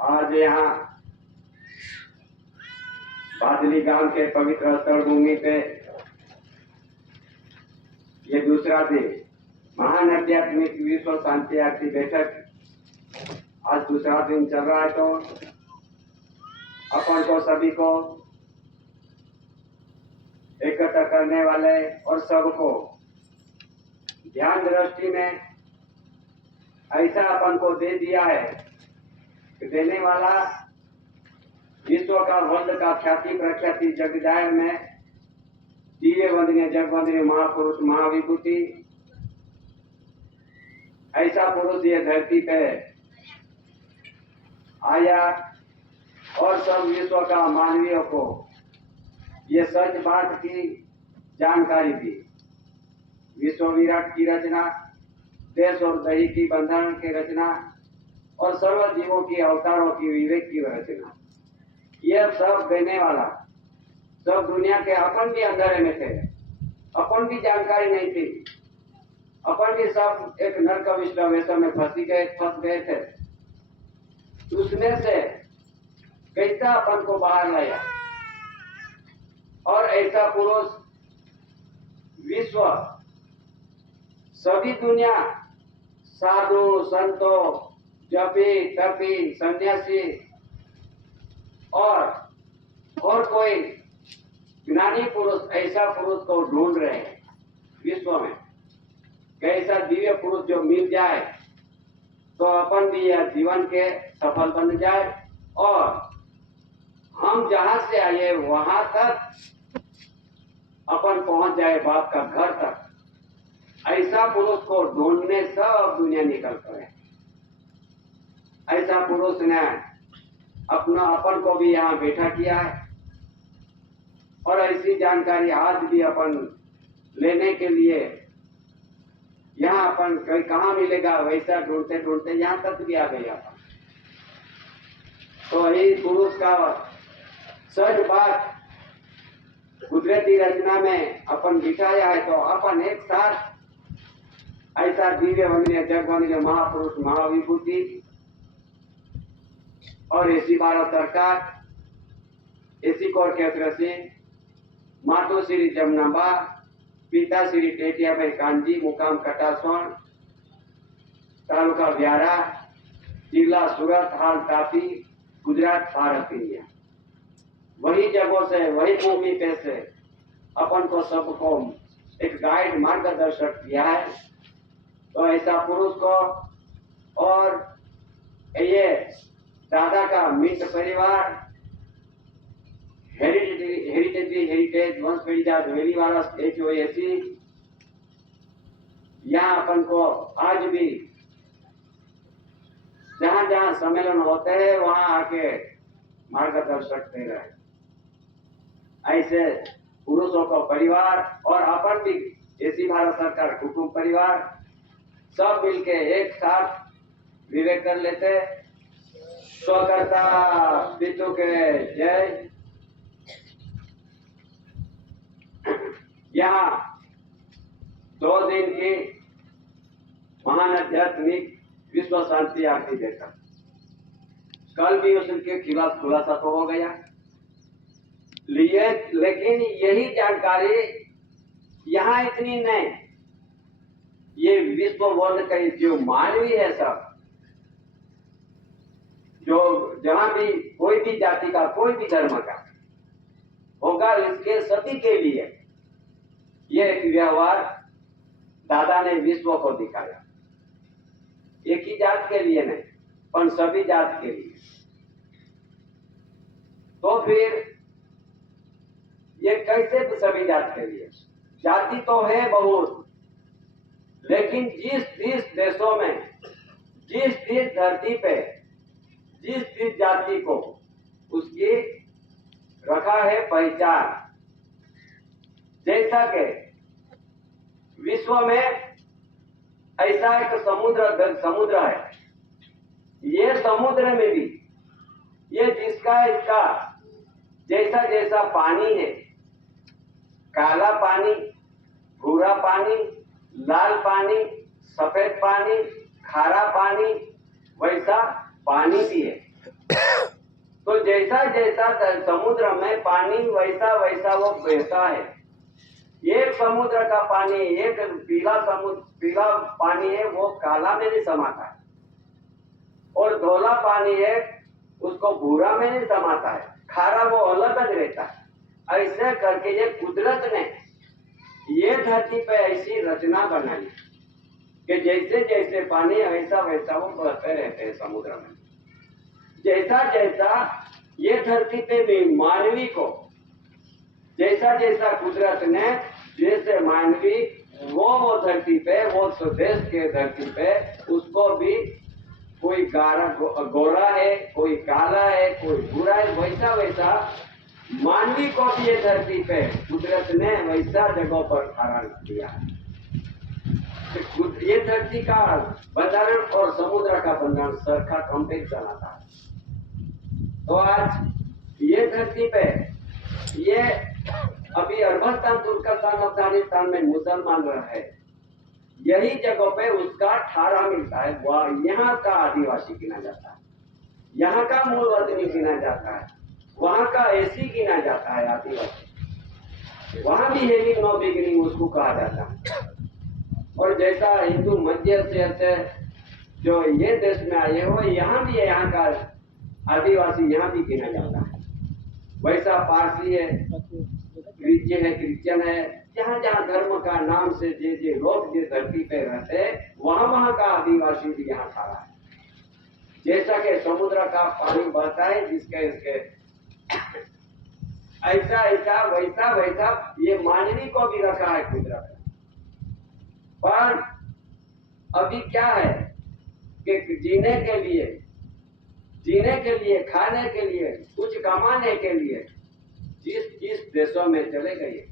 आज यहाँ बादली गांव के पवित्र स्थल भूमि पे ये दूसरा दिन महान आध्यात्मिक विश्व शांति आरती बैठक आज दूसरा दिन चल रहा है। तो अपन को सभी को एकत्र करने वाले और सबको ध्यान दृष्टि में ऐसा अपन को दे दिया है कि देने वाला विश्व का वर्ल्ड का ख्याति प्रख्याति जगजाय में दिव्य वंदनीय जगवंदनीय महापुरुष महाविभूति ऐसा पुरुष ये धरती पे आया और सब विश्व का मानवीय को ये सच बात की जानकारी दी। विश्व विराट की रचना, देश और दही की बंधन की रचना और सर्व जीवों की अवतारों की विवेक की रचना, यह सब देने वाला सब दुनिया के अपन भी अंधेरे में थे, अपन भी जानकारी नहीं थी, अपन भी सब एक नरक विश्व में फंस गए थे। उसमें से कैसा अपन को बाहर लाया और ऐसा पुरुष विश्व सभी दुनिया साधु संतों जपी तपी सन्यासी और कोई ज्ञानी पुरुष ऐसा पुरुष को ढूंढ रहे हैं विश्व में। कैसा दिव्य पुरुष जो मिल जाए तो अपन भी यह जीवन के सफल बन जाए और हम जहां से आए वहां तक अपन पहुंच जाए बाप का घर तक। ऐसा पुरुष को ढूंढने सब दुनिया निकल पड़े। ऐसा पुरुष ने अपना अपन को भी यहाँ बैठा किया है और ऐसी जानकारी आज भी अपन लेने के लिए यहाँ अपन कहाँ मिलेगा वैसा ढूंढते ढूंढते यहाँ तक भी आ गए अपन। तो यही पुरुष का सच बात कुदरती रचना में अपन बिठाया है। तो अपन एक साथ ऐसा दिव्य वंदनीय जगवंदनीय महापुरुष महाविभूति और एसी भारत सरकार, एसी कोर केसर सिंह, मातो श्री जमनाबा, पिता श्री टेटिया भाई कांजी, मुकाम कटासोन, तालुका व्यारा, जिला सूरत, हाल तापी, गुजरात, भारत, इंडिया। वही जगहों से वही भूमि पे से अपन को सबको एक गाइड मार्गदर्शक किया है। तो ऐसा पुरुष को और ये दादा का मित्र परिवार हेरिटेज वंश पीढ़ी जात वेली वाला HOAC यहाँ अपन को आज भी जहाँ जहाँ सम्मेलन होते हैं वहाँ आके मार्गदर्शक दे रहे। ऐसे पुरुषों को परिवार और अपन भी एसी भारत सरकार कुटुंब परिवार सब मिलके एक साथ विवेक कर लेते। स्वकर्ता पितु के जय। यहाँ 2 दिन की महान आध्यात्मिक विश्व शांति आरती देखा। कल भी उसके खिलाफ खुलासा तो हो गया लेकिन यही जानकारी यहाँ इतनी नहीं। ये विश्व वर्ल्ड का जो मानवी है सब जो जहां भी कोई भी जाति का कोई भी धर्म का होगा इसके सभी के लिए ये एक व्यवहार दादा ने विश्व को दिखाया। एक ही जात के लिए नहीं पर सभी जात के लिए। तो फिर ये कैसे सभी जात के लिए? जाति तो है बहुत लेकिन जिस देशों में जिस धरती पे जिस जाति को उसकी रखा है पहचान। जैसा कि विश्व में ऐसा एक समुद्र है। ये समुद्र में भी ये जिसका इसका जैसा जैसा पानी है, काला पानी, भूरा पानी, लाल पानी, सफेद पानी, खारा पानी, वैसा पानी भी है। तो जैसा जैसा समुद्र में पानी वैसा वैसा वो बहता है। एक समुद्र का पानी, एक पीला पानी है, वो काला में नहीं समाता है, और धोला पानी है उसको भूरा में नहीं समाता है, खारा वो अलग रहता है। ऐसे करके ये कुदरत ने ये धरती पे ऐसी रचना बनाई कि जैसे जैसे पानी वैसा वैसा वो बहते रहते हैं समुद्र में। जैसा जैसा ये धरती पे भी मानवी को जैसा जैसा कुदरत ने जैसे मानवी वो धरती पे, वो स्वदेश के धरती पे उसको भी कोई गोरा है, कोई काला है, कोई भूरा है, वैसा वैसा मानवी को भी ये धरती पे कुदरत ने वैसा जगहों पर धारण किया है। ये धरती का बंधारण और समुद्र का बंधारण सरखा कंपेयर चलाता है। तो आज ये धरती पे ये अभी अरबस्तान, तुर्कस्तान, अफगानिस्तान में मुसलमान रहे, यही जगह पे उसका ठारा मिलता है, वह यहाँ का आदिवासी गिना जाता है, यहाँ का मूल वतनी गिना जाता है, वहाँ का ऐसी गिना जाता है आदिवासी, वहाँ भी हेविंग नो बिगिनिंग उसको कहा जाता है। और जैसा हिंदू मध्य से जो ये देश में आए हो, यहाँ भी यहाँ का आदिवासी यहाँ भी गिना जाता है। वैसा पारसी है, क्रिश्चियन है, जहाँ जहाँ धर्म का नाम से जे लोग जिस धरती पे रहते हैं, वहाँ का आदिवासी भी यहाँ खड़ा है। जैसा कि समुद्र का पानी बहता है जिसके इसके ऐसा ऐसा वैसा वैसा ये मानवी को भी रखा है कुदरत। पर अभी क्या है कि जीने के लिए, खाने के लिए, कुछ कमाने के लिए जिस देशों में चले गए,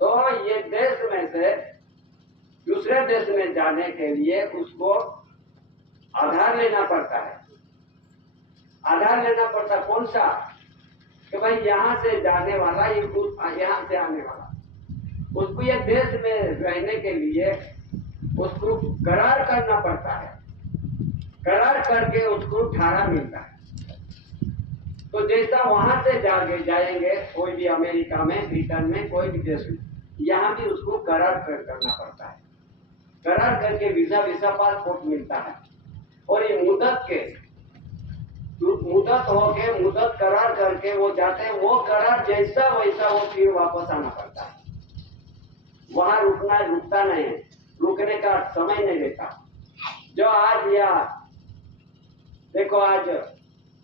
तो ये देश में से दूसरे देश में जाने के लिए उसको आधार लेना पड़ता है। आधार लेना पड़ता कौन सा? कि भाई यहाँ से जाने वाला, यहाँ से आने वाला, उसको ये देश में रहने के लिए उसको करार करना पड़ता है। करार करके उसको ठारा मिलता है। तो जैसा वहां से जाएंगे कोई भी अमेरिका में, ब्रिटेन में, कोई भी देश में, यहाँ भी उसको करार करना पड़ता है। करार करके वीजा पासपोर्ट मिलता है, और ये मुदत करार करके वो जाते हैं। वो करार जैसा वैसा वो फिर वापस आना पड़ता है। वहां रुकता नहीं है, रुकने का समय नहीं रहता। जो आज या देखो, आज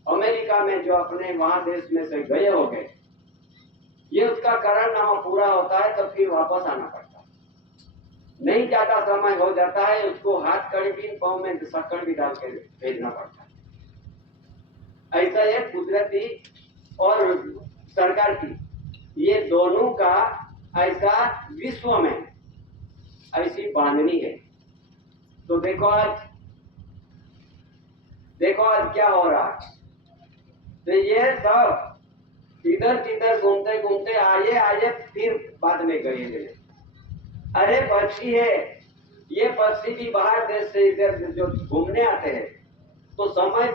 अमेरिका में जो अपने वहां देश में से गए हो गए, ये उसका करारनामा पूरा होता है तो फिर वापस आना पड़ता है। नहीं ज्यादा समय हो जाता है, उसको हाथ कड़ी भी, पाँव में शक्कर भी डाल के भेजना पड़ता है। ऐसा है कुदरती और सरकार की, ये दोनों का ऐसा विश्व में ऐसी बांधनी है। तो देखो आज क्या हो रहा है। तो ये सब इधर किधर घूमते घूमते आए फिर बाद में गए। अरे पक्षी है, ये पक्षी भी बाहर देश से इधर जो घूमने आते हैं, तो समय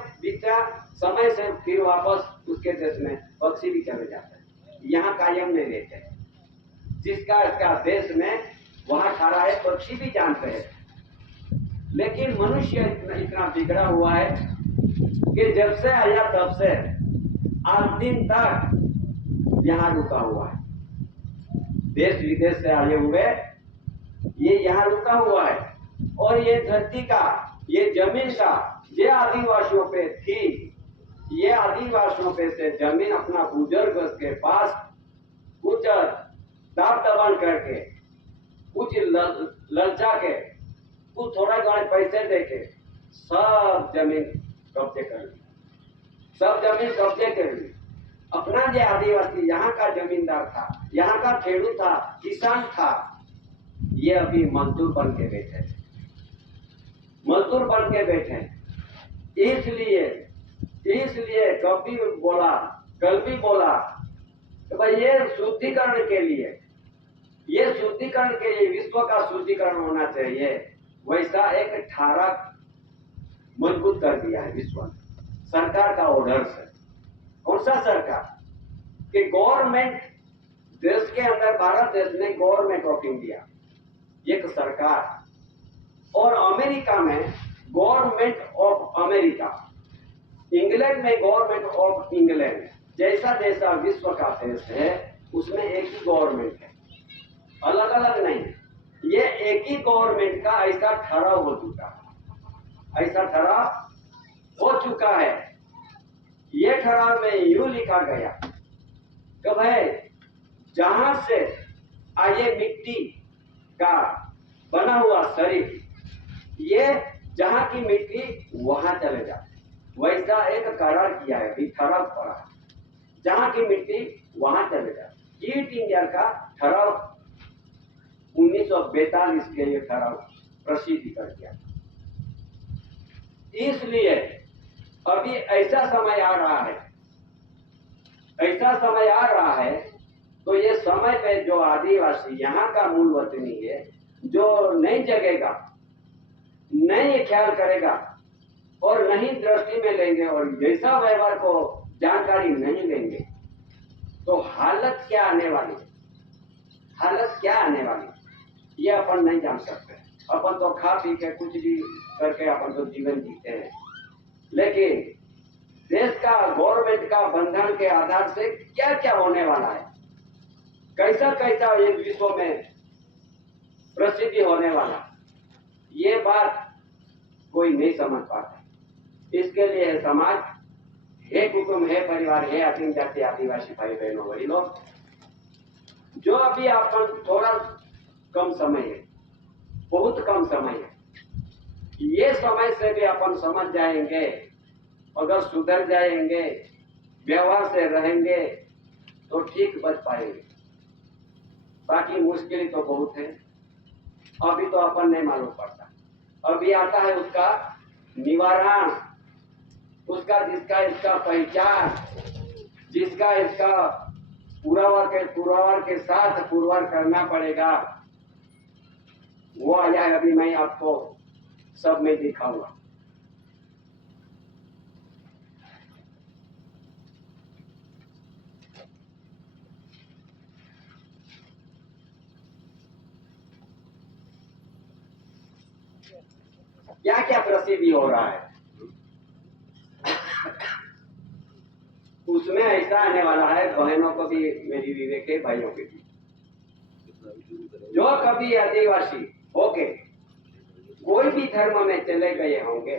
से फिर वापस उसके देश में पक्षी भी चले जाते हैं, यहाँ कायम नहीं रहते। जिसका इसका देश में वहां खड़ा है, पक्षी भी जानते हैं। लेकिन मनुष्य इतना बिगड़ा हुआ है कि जब से आया तब से आज दिन तक यहाँ रुका हुआ है। देश विदेश से आए हुए ये यहाँ रुका हुआ है, और ये धरती का, ये जमीन का, ये आदिवासियों पे थी, ये आदिवासियों पे से जमीन अपना बुजुर्ग के पास कुछ दाब दबान करके, कुछ ललचा के, कुछ थोड़ा घड़े पैसे देके सब जमीन कब्जे कर ली, सब जमीन कब्जे कर ली। अपना जो आदिवासी यहाँ का जमींदार था, यहाँ का खेडूत था, किसान था, ये अभी मजदूर बन के बैठे, मजदूर बन के बैठे। इसलिए कभी बोला, कल भी बोला तो भाई ये शुद्धिकरण के लिए, विश्व का शुद्धिकरण होना चाहिए। वैसा एक ठारा मजबूत कर दिया है विश्व में सरकार का ऑर्डर से। कौन सा सरकार? कि गवर्नमेंट देश के अंदर, भारत देश में गवर्नमेंट ऑफ इंडिया एक सरकार, और अमेरिका में गवर्नमेंट ऑफ अमेरिका, इंग्लैंड में गवर्नमेंट ऑफ इंग्लैंड। जैसा जैसा विश्व का देश है उसमें एक ही गवर्नमेंट है, अलग अलग नहीं। ये एक ही गवर्नमेंट का ऐसा ठहराव हो चुका है, ऐसा ठहराव हो चुका है। ये ठहराव में यूं लिखा गया कि भाई जहां से आए मिट्टी का बना हुआ शरीर, ये जहां की मिट्टी वहां चले जाए, वैसा एक करार किया है, भी ठहराव पड़ा है, जहां की मिट्टी वहां चले जाए। क्विट इंडिया का ठहराव 1942 के लिए ठहराव प्रसिद्ध कर दिया। इसलिए अभी ऐसा समय आ रहा है, ऐसा समय आ रहा है, तो ये समय पे जो आदिवासी यहाँ का मूल वतनी है, जो नहीं जगेगा, नहीं ख्याल करेगा और नहीं दृष्टि में लेंगे और जैसा व्यवहार को जानकारी नहीं लेंगे, तो हालत क्या आने वाली है, हालत क्या आने वाली है, ये अपन नहीं जान सकते। अपन तो खा पी के कुछ भी करके अपन तो जीवन जीते हैं, लेकिन देश का, गवर्नमेंट का बंधन के आधार से क्या क्या होने वाला है, कैसा कैसा ये विश्व में प्रसिद्धि होने वाला, ये बात कोई नहीं समझ पाता। इसके लिए समाज, हे कुटुंब, हे परिवार, हे आदिम जाति आदिवासी भाई बहनों, वही लोग जो अभी अपन थोड़ा कम समय है, बहुत कम समय है, ये समय से भी अपन समझ जाएंगे, अगर सुधर जाएंगे, व्यवहार से रहेंगे तो ठीक बच पाएंगे। बाकी मुश्किल तो बहुत है, अभी तो अपन नहीं मालूम पड़ता। अभी आता है उसका निवारण, उसका जिसका इसका पहचान, जिसका इसका पूर्वावर के साथ पुरवार करना पड़ेगा, वो आया है। अभी मैं आपको सब में दिखाऊंगा। क्या क्या प्रसिद्धि हो रहा है, उसमें ऐसा आने वाला है। बहनों को भी मेरी विवेक है, भाइयों के भी, जो कभी आदिवासी होके कोई भी धर्म में चले गए होंगे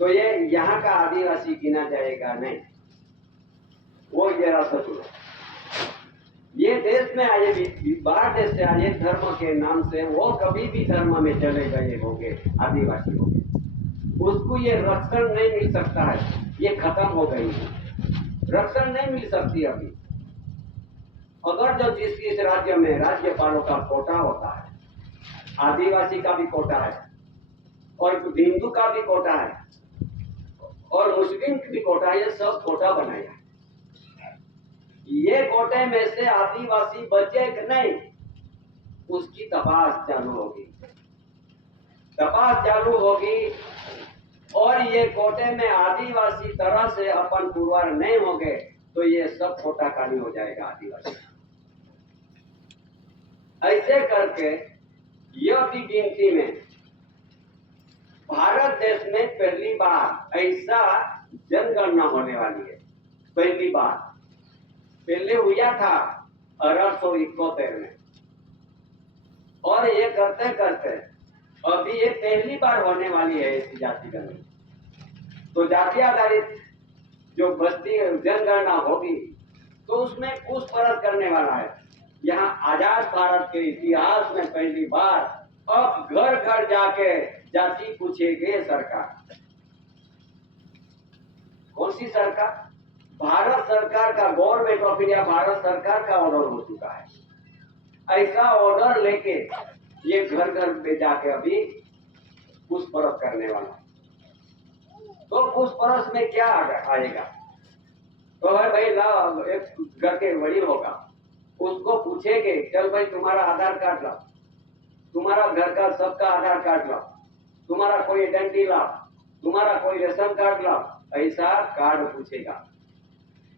तो ये यहाँ का आदिवासी गिना जाएगा नहीं। वो जरा सोचो, ये देश में आए, बाहर देश से आए धर्म के नाम से वो कभी भी धर्म में चले गए होंगे, आदिवासी होंगे, उसको ये रक्षण नहीं मिल सकता है, ये खत्म हो गई है, रक्षण नहीं मिल सकती अभी। अगर जो जिस राज्य में राज्यपालों का कोटा होता है, आदिवासी का भी कोटा है और हिंदू का भी कोटा है और मुस्लिम का भी कोटा है, ये सब कोटा बनाया है। ये कोटे में से आदिवासी बचे कि नहीं, उसकी तपास चालू होगी, तपास चालू होगी। और ये कोटे में आदिवासी तरह से अपन पुरवार नहीं होंगे तो ये सब कोटा खाली हो जाएगा आदिवासी। ऐसे करके यह भी गिनती में भारत देश में पहली बार ऐसा जनगणना होने वाली है, पहली बार। पहले हुआ था 1871 में, और ये करते करते अभी ये पहली बार होने वाली है इस जाति गणना। तो जाति आधारित जो बस्ती जनगणना होगी तो उसमें कुछ फर्क करने वाला है। यहाँ आजाद भारत के इतिहास में पहली बार अब घर घर जाके जाति पूछेगी सरकार। कौन सी सरकार? भारत सरकार का, गवर्नमेंट ऑफ इंडिया, भारत सरकार का ऑर्डर हो चुका है। ऐसा ऑर्डर लेके ये घर घर पे जाके अभी पूछपरछ करने वाला। तो पूछपरछ में क्या आएगा? तो है भाई, ला एक घर के वडील होगा, उसको पूछेंगे, चल भाई तुम्हारा आधार कार्ड लाओ, तुम्हारा घर का सबका आधार कार्ड लाओ, तुम्हारा कोई आइडेंटिटी लाओ, तुम्हारा कोई रेशन कार्ड लाओ, ऐसा कार्ड पूछेगा।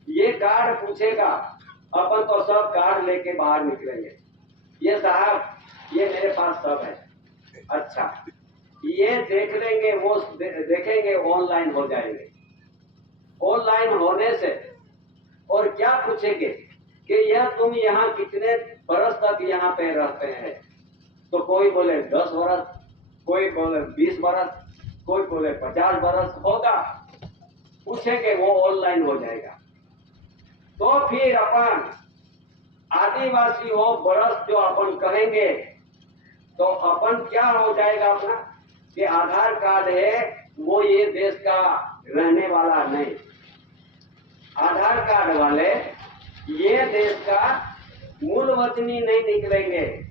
ये कार्ड पूछेगा, अपन तो सब कार्ड लेके बाहर निकलेंगे, ये साहब ये मेरे पास सब है। अच्छा, ये देख लेंगे, वो देखेंगे ऑनलाइन हो जाएंगे। ऑनलाइन होने से और क्या पूछेंगे कि यह तुम यहाँ कितने बरस तक यहाँ पे रहते हैं, तो कोई बोले 10 बरस, कोई बोले 20 बरस, कोई बोले 50 बरस होगा, पूछेंगे वो ऑनलाइन हो जाएगा। तो फिर अपन आदिवासी हो बरस जो अपन कहेंगे, तो अपन क्या हो जाएगा अपना कि आधार कार्ड है वो ये देश का रहने वाला नहीं, आधार कार्ड वाले ये देश का मूल वतनी नहीं निकलेंगे,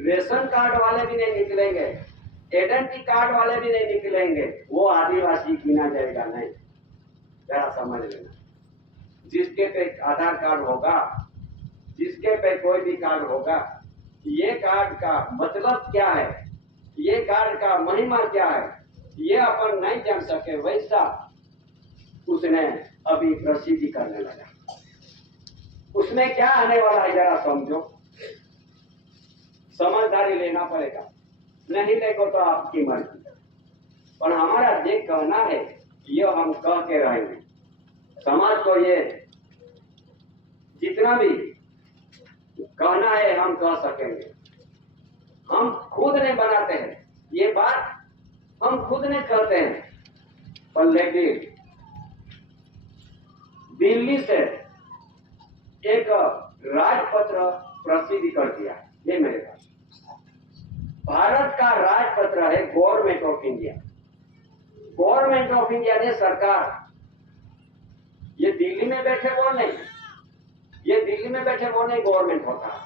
रेशन कार्ड वाले भी नहीं निकलेंगे, आइडेंटिटी कार्ड वाले भी नहीं निकलेंगे, वो आदिवासी गिना जाएगा नहीं। जरा समझ लेना, जिसके पे आधार कार्ड होगा, जिसके पे कोई भी कार्ड होगा, ये कार्ड का मतलब क्या है, ये कार्ड का महिमा क्या है, ये अपन नहीं जान सके, वैसा उसने अभी प्रसिद्धि करने लगा। उसमें क्या आने वाला है जरा समझो, समझदारी लेना पड़ेगा, नहीं देखो तो आपकी मर्जी। पर हमारा ये कहना है, ये हम कह के रहेंगे, समाज को ये जितना भी कहना है हम कह सकेंगे। हम खुद नहीं बनाते हैं, ये बात हम खुद नहीं कहते हैं, पर लेकिन दिल्ली से एक राजपत्र प्रसिद्धि कर दिया, ये मेरे पास भारत का राजपत्र है, government of India. Government of India ने सरकार, ये दिल्ली में बैठे वो नहीं, ये दिल्ली में बैठे वो नहीं गवर्नमेंट होता,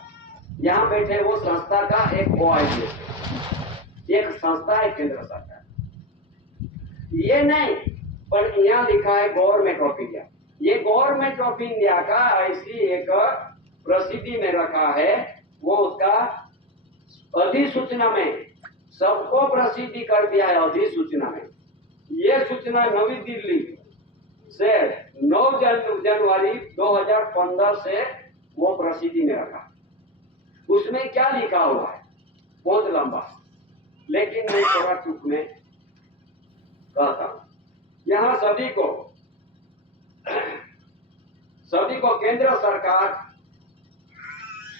यहाँ बैठे वो संस्था का एक एक संस्था है, केंद्र सरकार। ये नहीं, पर यहाँ लिखा है गवर्नमेंट ऑफ इंडिया। ये गवर्नमेंट ऑफ इंडिया का ऐसी एक प्रसिद्धि में रखा है, वो उसका अधिसूचना में सबको प्रसिद्धि कर दिया है। अधिसूचना में ये सूचना नई दिल्ली से 9 जनवरी 2015 से वो प्रसिद्धि में रखा। उसमें क्या लिखा हुआ है बहुत लंबा, लेकिन मैं थोड़ा टूक में कहता हूं। यहाँ सभी को केंद्र सरकार,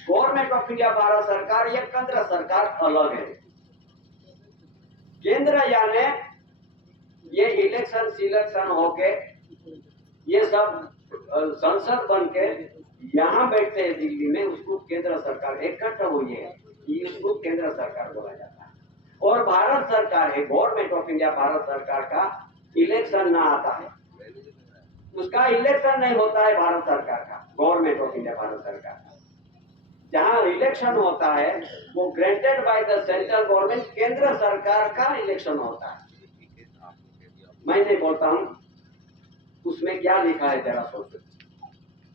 गवर्नमेंट ऑफ इंडिया भारत सरकार, ये केंद्र सरकार अलग है। केंद्र यानी ये इलेक्शन सिलेक्शन होके ये सब संसद बन के यहाँ बैठते हैं दिल्ली में, उसको केंद्र सरकार इकट्ठा हुई है, उसको केंद्र सरकार बोला जाता है। और भारत सरकार है, गवर्नमेंट ऑफ इंडिया भारत सरकार का इलेक्शन ना आता है, उसका इलेक्शन नहीं होता है भारत सरकार का, गवर्नमेंट ऑफ इंडिया भारत सरकार का। जहां इलेक्शन होता है वो granted by the central government, केंद्र सरकार का इलेक्शन होता है। मैं नहीं बोलता हूं उसमें क्या लिखा है, जरा सोचो।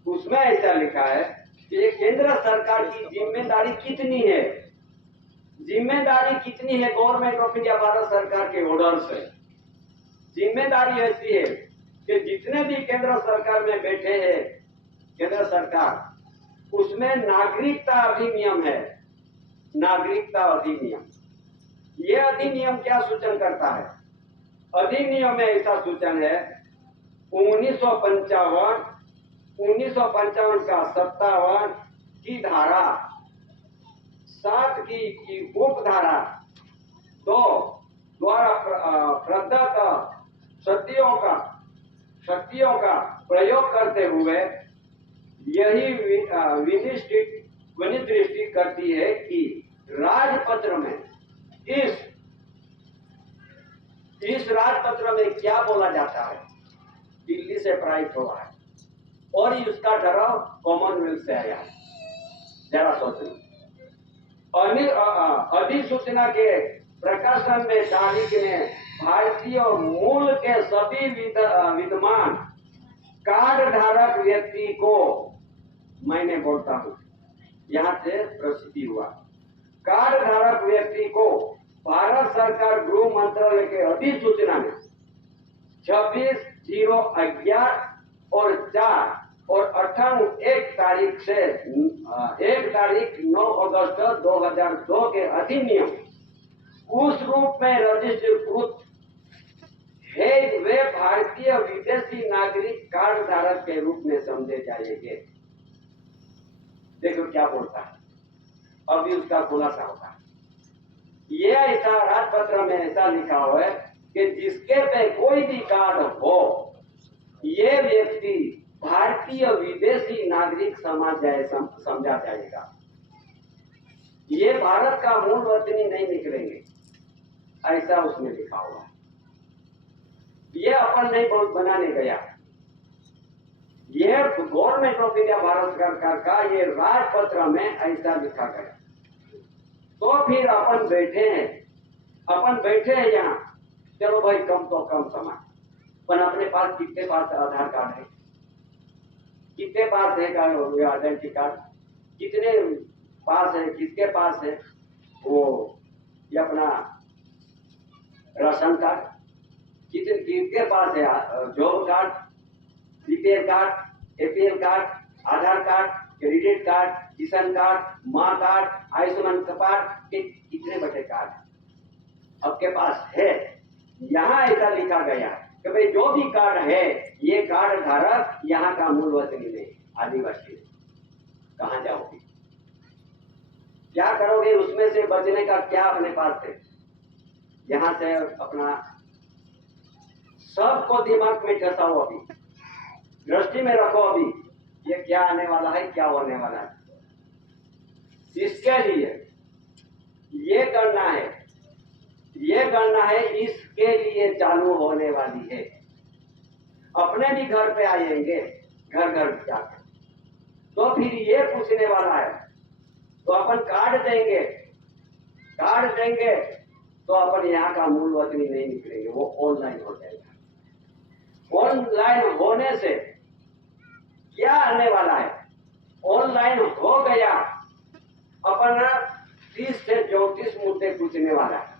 उसमें ऐसा लिखा है कि ये केंद्र सरकार की जिम्मेदारी कितनी है, जिम्मेदारी कितनी है गवर्नमेंट ऑफ इंडिया भारत सरकार के ऑर्डर से। जिम्मेदारी ऐसी है कि जितने भी केंद्र सरकार में बैठे हैं केंद्र सरकार, उसमें नागरिकता अधिनियम है, नागरिकता अधिनियम। ये अधिनियम क्या सूचन करता है, अधिनियम में ऐसा सूचन है 1955 का 57 की धारा 7 की उपधारा 2 द्वारा प्रदत्त शक्तियों का प्रयोग करते हुए यही विनिर्दिष्ट करती है कि राजपत्र में इस राजपत्र में क्या बोला जाता है, दिल्ली से प्राप्त हुआ है और इसका ठहराव कॉमनवेल्थ से आया है। जरा सोचो, अधिसूचना के प्रकाशन में तारीख ने भारतीय मूल के सभी विद्यमान कार्ड धारक व्यक्ति को, मैंने बोलता हूं यहां से प्रसिद्धि हुआ, कार्ड धारक व्यक्ति को भारत सरकार गृह मंत्रालय के अधिसूचना में 26/0/11 और 4 और 1 तारीख से 1 तारीख 9 अगस्त 2002 के अधिनियम उस रूप में रजिस्ट्रीकृत है वे भारतीय विदेशी नागरिक कार्ड धारक के रूप में समझे जाएंगे। देखो क्या बोलता है, अभी उसका खुलासा होता है। ये ऐसा राजपत्र में ऐसा लिखा हुआ है कि जिसके पे कोई भी कार्ड हो, ये व्यक्ति भारतीय विदेशी नागरिक समझा जाएगा। ये भारत का मूल वतनी नहीं निकलेंगे, ऐसा उसमें लिखा हुआ है। ये अपन नहीं बहुत बनाने गया, ये गवर्नमेंट ऑफ इंडिया भारत सरकार का ये राजपत्र में ऐसा लिखा गया। तो फिर अपन बैठे हैं यहाँ, चलो भाई कम तो कम समय, पर अपने पास कितने पास आधार कार्ड है, कितने पास है आइडेंटिटी कार्ड, कितने पास है, किसके पास है वो ये अपना राशन कार्ड, किसके पास है job card, BPL card, APL card, Aadhaar card, credit card, Kisan card, Maa card, Ayushman card, कितने बड़े कार्ड आपके पास है। यहाँ ऐसा लिखा गया कि भाई जो भी कार्ड है, ये कार्ड धारक यहाँ का मूल वतनी नहीं, आदिवासी। कहाँ जाओगे, क्या करोगे, उसमें से बचने का क्या अपने पास है। यहाँ से अपना सबको दिमाग में ठसाओ, अभी दृष्टि में रखो, अभी ये क्या आने वाला है, क्या होने वाला है। इसके लिए ये गणना है, इसके लिए चालू होने वाली है। अपने भी घर पे आएंगे, घर घर जाकर, तो फिर ये पूछने वाला है, तो अपन कार्ड देंगे तो अपन यहाँ का मूल वतनी नहीं निकलेंगे, वो ऑनलाइन हो जाएगा। ऑनलाइन होने से क्या आने वाला है, ऑनलाइन हो गया, अपना 30 से 34 मुद्दे पूछने वाला है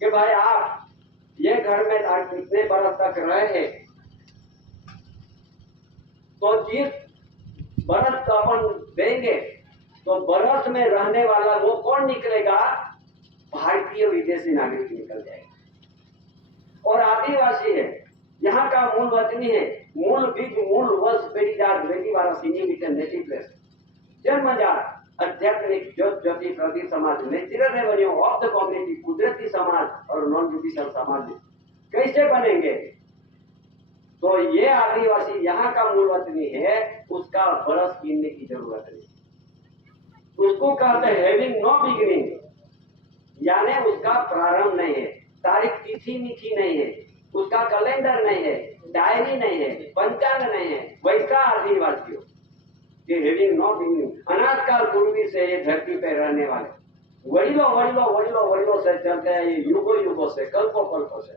कि भाई आप ये घर में कितने बरस तक रहे, तो जिस बरस का अपन देंगे तो बरस में रहने वाला वो कौन निकलेगा, भारतीय विदेशी नागरिक निकल जाएगा। और आदिवासी है, यहाँ का मूल वतनी है, मूल बीज मूल वश बेटी जात बेटी वाला सीनी मिशन नेटिव प्लेस जन्मजात आध्यात्मिक ज्योति प्रदीप समाज natural revenue of the community कुदरती समाज और नॉन जुडिशियल समाज कैसे बनेंगे। तो ये आदिवासी यहाँ का मूल वतनी है, उसका बरस गिनने की जरूरत नहीं। उसको कहते हैं हैविंग नो बिगिनिंग, यानी उसका प्रारंभ नहीं है, तारीख तिथि मिथि नहीं है, उसका कैलेंडर नहीं है, डायरी नहीं है, पंचांग नहीं है, वैसा आदिवासी हो कि हैविंग नो बिगिनिंग। अनाथ काल पूर्वी से ये धरती पे रहने वाले, वड़िलों से चलते हैं, ये युगों से, कल्पों से,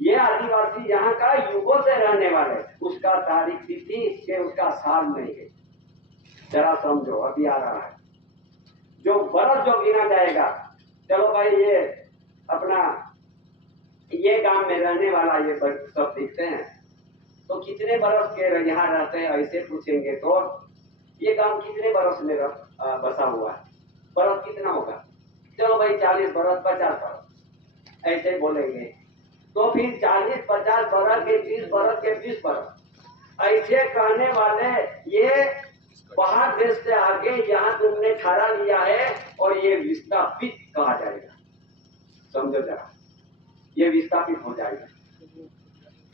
ये आदिवासी यहाँ का युगों से रहने वाले, उसका तारीख तिथि के उसका साल नहीं है। जरा समझो, अभी आ रहा है जो बरस जो गिना जाएगा। चलो भाई ये अपना ये गांव में रहने वाला ये सब दिखते हैं, तो कितने बरस के यहाँ रहते हैं, ऐसे पूछेंगे तो ये गांव कितने बरस में बसा हुआ है, बरस कितना होगा, चलो भाई 40 बरस 50 बरस ऐसे बोलेंगे। तो फिर 40 50 बरस के 30 बरस के 20 बरस ऐसे कहने वाले ये बाहर देश से आगे यहाँ तुमने ठहरा लिया है, और ये विस्थापित कहा जाएगा। समझो जरा, ये विस्थापित हो जाएगा।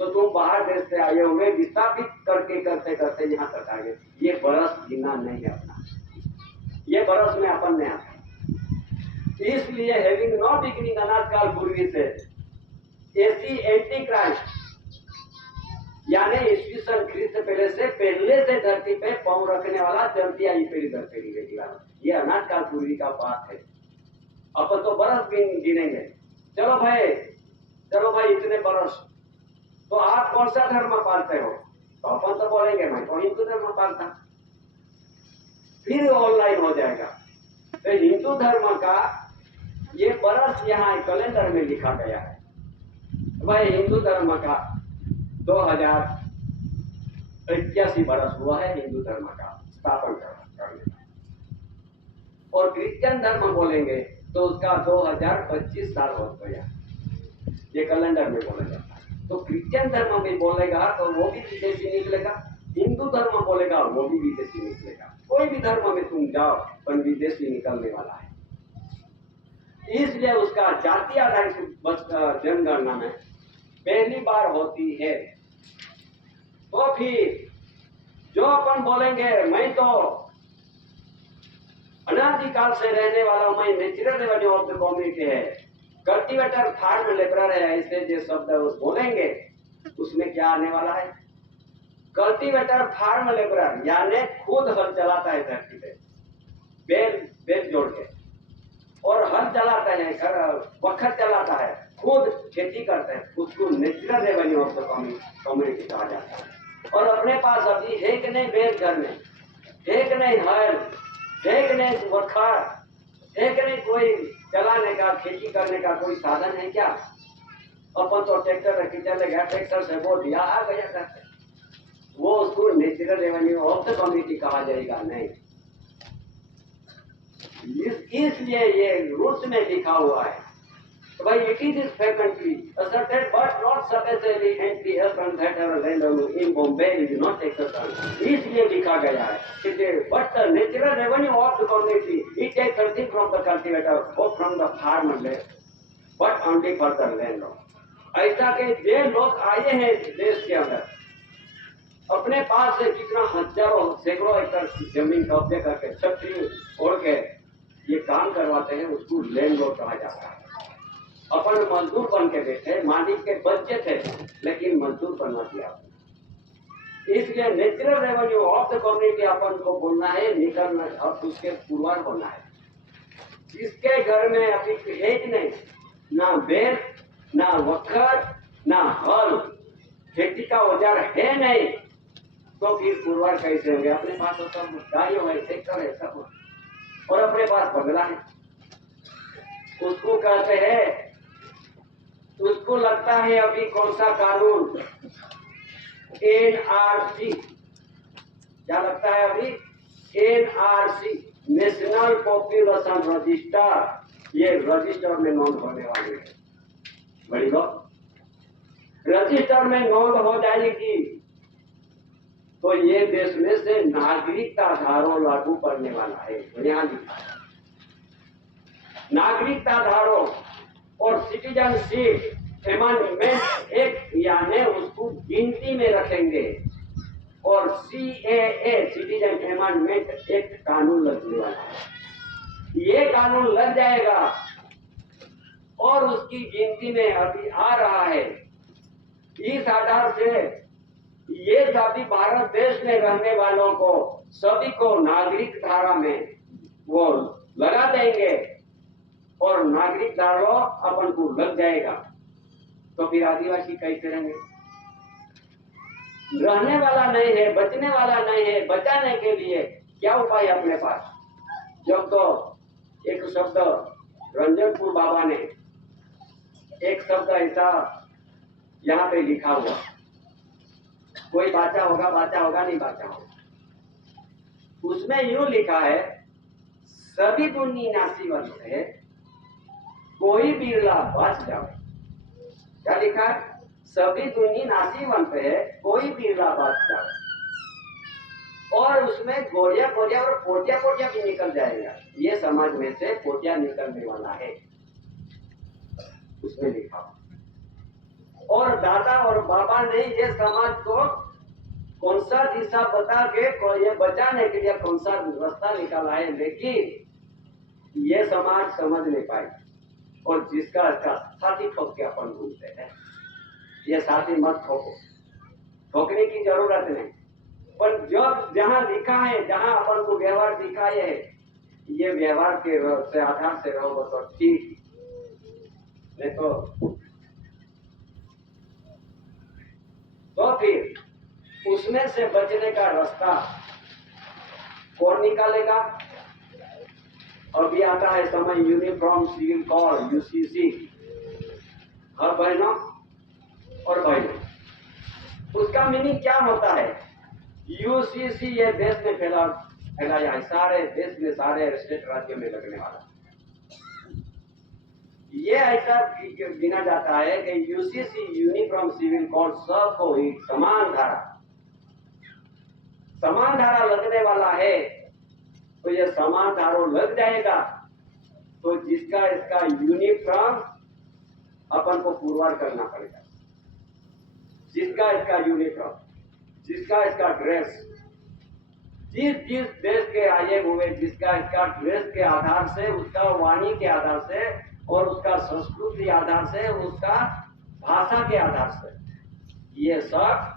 तो तुम बाहर देश से आए हुए विस्थापित करते यहाँ तक आ गए। ये बरस गिना नहीं है अपना, ये बरस में अपन ने आता। इसलिए हैविंग नो बिगिनिंग अनाथ काल पूर्वी से ऐसी एंटी क्राइस्ट, यानी ईस्वी सन ख्रीस्त से पहले से धरती पे पांव रखने वाला चलती आई पहली धरती वाला, ये अनाथ काल पूर्वी का बात है। अपन तो बरस गिनेंगे, चलो भाई इतने बरस। तो आप कौन सा धर्म पालते हो, तो अपन तो बोलेंगे मैं तो हिंदू धर्म पालता। फिर ऑनलाइन हो जाएगा। तो हिंदू धर्म का ये बरस यहाँ कैलेंडर में लिखा गया है, भाई हिंदू धर्म का 2081 बरस हुआ है हिंदू धर्म का स्थापन करने का, और क्रिश्चियन धर्म बोलेंगे तो उसका 2025 साल हो गया, ये कैलेंडर में बोला जाता है। तो क्रिश्चियन धर्म में बोलेगा तो वो भी विदेशी निकलेगा, हिंदू धर्म बोलेगा वो भी विदेशी निकलेगा। कोई भी धर्म में तुम जाओ पर विदेशी निकलने वाला है। इसलिए उसका जाति आधारित जनगणना में पहली बार होती है। तो फिर जो अपन बोलेंगे मैं तो अनादिकाल से रहने वाला, मैं natural revenue of the community है, कल्टीवेटर फार्म लेबरर है, ऐसे जो शब्द बोलेंगे उसमें क्या आने वाला है? कल्टीवेटर फार्म लेबरर यानी खुद हल चलाता है धरती पे, बेल जोड़ के, और हल चलाता है, वखर चलाता है, खुद खेती करता है, उसको natural revenue of the community कहा जाता है। और अपने पास अभी है कि नहीं बेल घर में, है कि नहीं हल, है कि नहीं वखर, है कि नहीं कोई चलाने का, खेती करने का कोई साधन है क्या? अपन तो ट्रैक्टर रखी चले गया, ट्रैक्टर से वो दिया आ गया करते, वो उसको natural revenue of the community कहा जाएगा नहीं। इसलिए ये रूल्स में लिखा हुआ है तो भाई it is frequently asserted but not sufficiently entry upon that land in Bombay is not accepted। इसलिए लिखा गया है कि but the natural revenue of the community it takes something from the cultivator or from the farmer but only for the landlord। ऐसा के जे लोग आए हैं देश के अंदर अपने पास से कितना हजारों सैकड़ों एकड़ जमीन कब्जे करके छतरी ओढ़ के ये काम करवाते हैं, उसको लैंडलॉर्ड कहा जाता है। अपन मजदूर बन के बैठे, मालिक के बच्चे थे लेकिन मजदूर बनवा दिया। इसलिए natural revenue of the community अपन को बोलना है, निकलना और उसके पुरवार होना है। जिसके घर में अभी है ही नहीं, ना बेल, ना वखर, ना हल, खेती का औजार है नहीं, तो फिर पुरवार कैसे होंगे? अपने पास तो सब गाड़ियों है, ट्रैक्टर है, सब, और अपने पास बंगला है। उसको कहते हैं, उसको लगता है अभी कौन सा कानून, एनआरसी, क्या लगता है अभी? एनआरसी, नेशनल पॉपुलेशन रजिस्टर, ये रजिस्टर में नोंद होने वाली है। बड़ी बात, रजिस्टर में नोंद हो जाएगी तो ये देश में से नागरिकता धारा लागू पड़ने वाला है। यहाँ लिखा है नागरिकता धारा और सिटीजनशिप अमेंडमेंट एक्ट, यानी उसको गिनती में रखेंगे, और CAA सिटीजन अमेंडमेंट एक्ट कानून लगने वाला है। ये कानून लग जाएगा और उसकी गिनती में अभी आ रहा है। इस आधार से ये सभी भारत देश में रहने वालों को सभी को नागरिक धारा में वो लगा देंगे और नागरिक धारा अपन को लग जाएगा। तो फिर आदिवासी कैसे रहेंगे? रहने वाला नहीं है, बचने वाला नहीं है। बचाने के लिए क्या उपाय अपने पास? जब तो एक शब्द रंजनपुर बाबा ने एक शब्द ऐसा यहाँ पे लिखा हुआ, कोई बाचा होगा नहीं बाचा होगा, उसमें यूं लिखा है, सभी दुनी नासी वंश है, कोई बिरला बच जाओ। क्या लिखा है? सभी दुनी नासी वंश है, कोई बिरला बच जाओ। और उसमें गोरिया गोरिया और पोटिया पोटिया भी निकल जाएगा। ये समाज में से पोटिया निकलने वाला है, उसमें लिखा। और दादा और बाबा ने ये समाज को कौन सा दिशा बता के ये बचाने के लिए कौन सा रास्ता निकाला है, लेकिन ये समाज समझ नहीं पाई। और जिसका साथी ठोक के अपन भूलते हैं, ये साथी मत ठोको, ठोकने की जरूरत नहीं। पर जब जहाँ लिखा है, जहाँ अपन को व्यवहार दिखाए है, ये व्यवहार के से आधार से रहो तो ठीक, नहीं तो फिर उसमें से बचने का रास्ता कौन निकालेगा? अभी आता है समय यूनिफॉर्म सिविल कोड UCC। हाँ बहनों, और भाइयों, उसका मीनिंग क्या होता है? यूसीसी ये देश में फैलाया है, सारे देश में, सारे स्टेट राज्यों में लगने वाला। ये ऐसा गिना जाता है कि यूसीसी यूनिफॉर्म सिविल कोड सबको ही समान धारा लगने वाला है। तो ये समान धारा लग जाएगा तो जिसका इसका यूनिफॉर्म अपन को पुरवार करना पड़ेगा, जिसका इसका यूनिफॉर्म, जिसका इसका ड्रेस, जिस देश के आए हुए जिसका इसका ड्रेस के आधार से, उसका वाणी के आधार से और उसका संस्कृति आधार से, उसका भाषा के आधार से, ये सब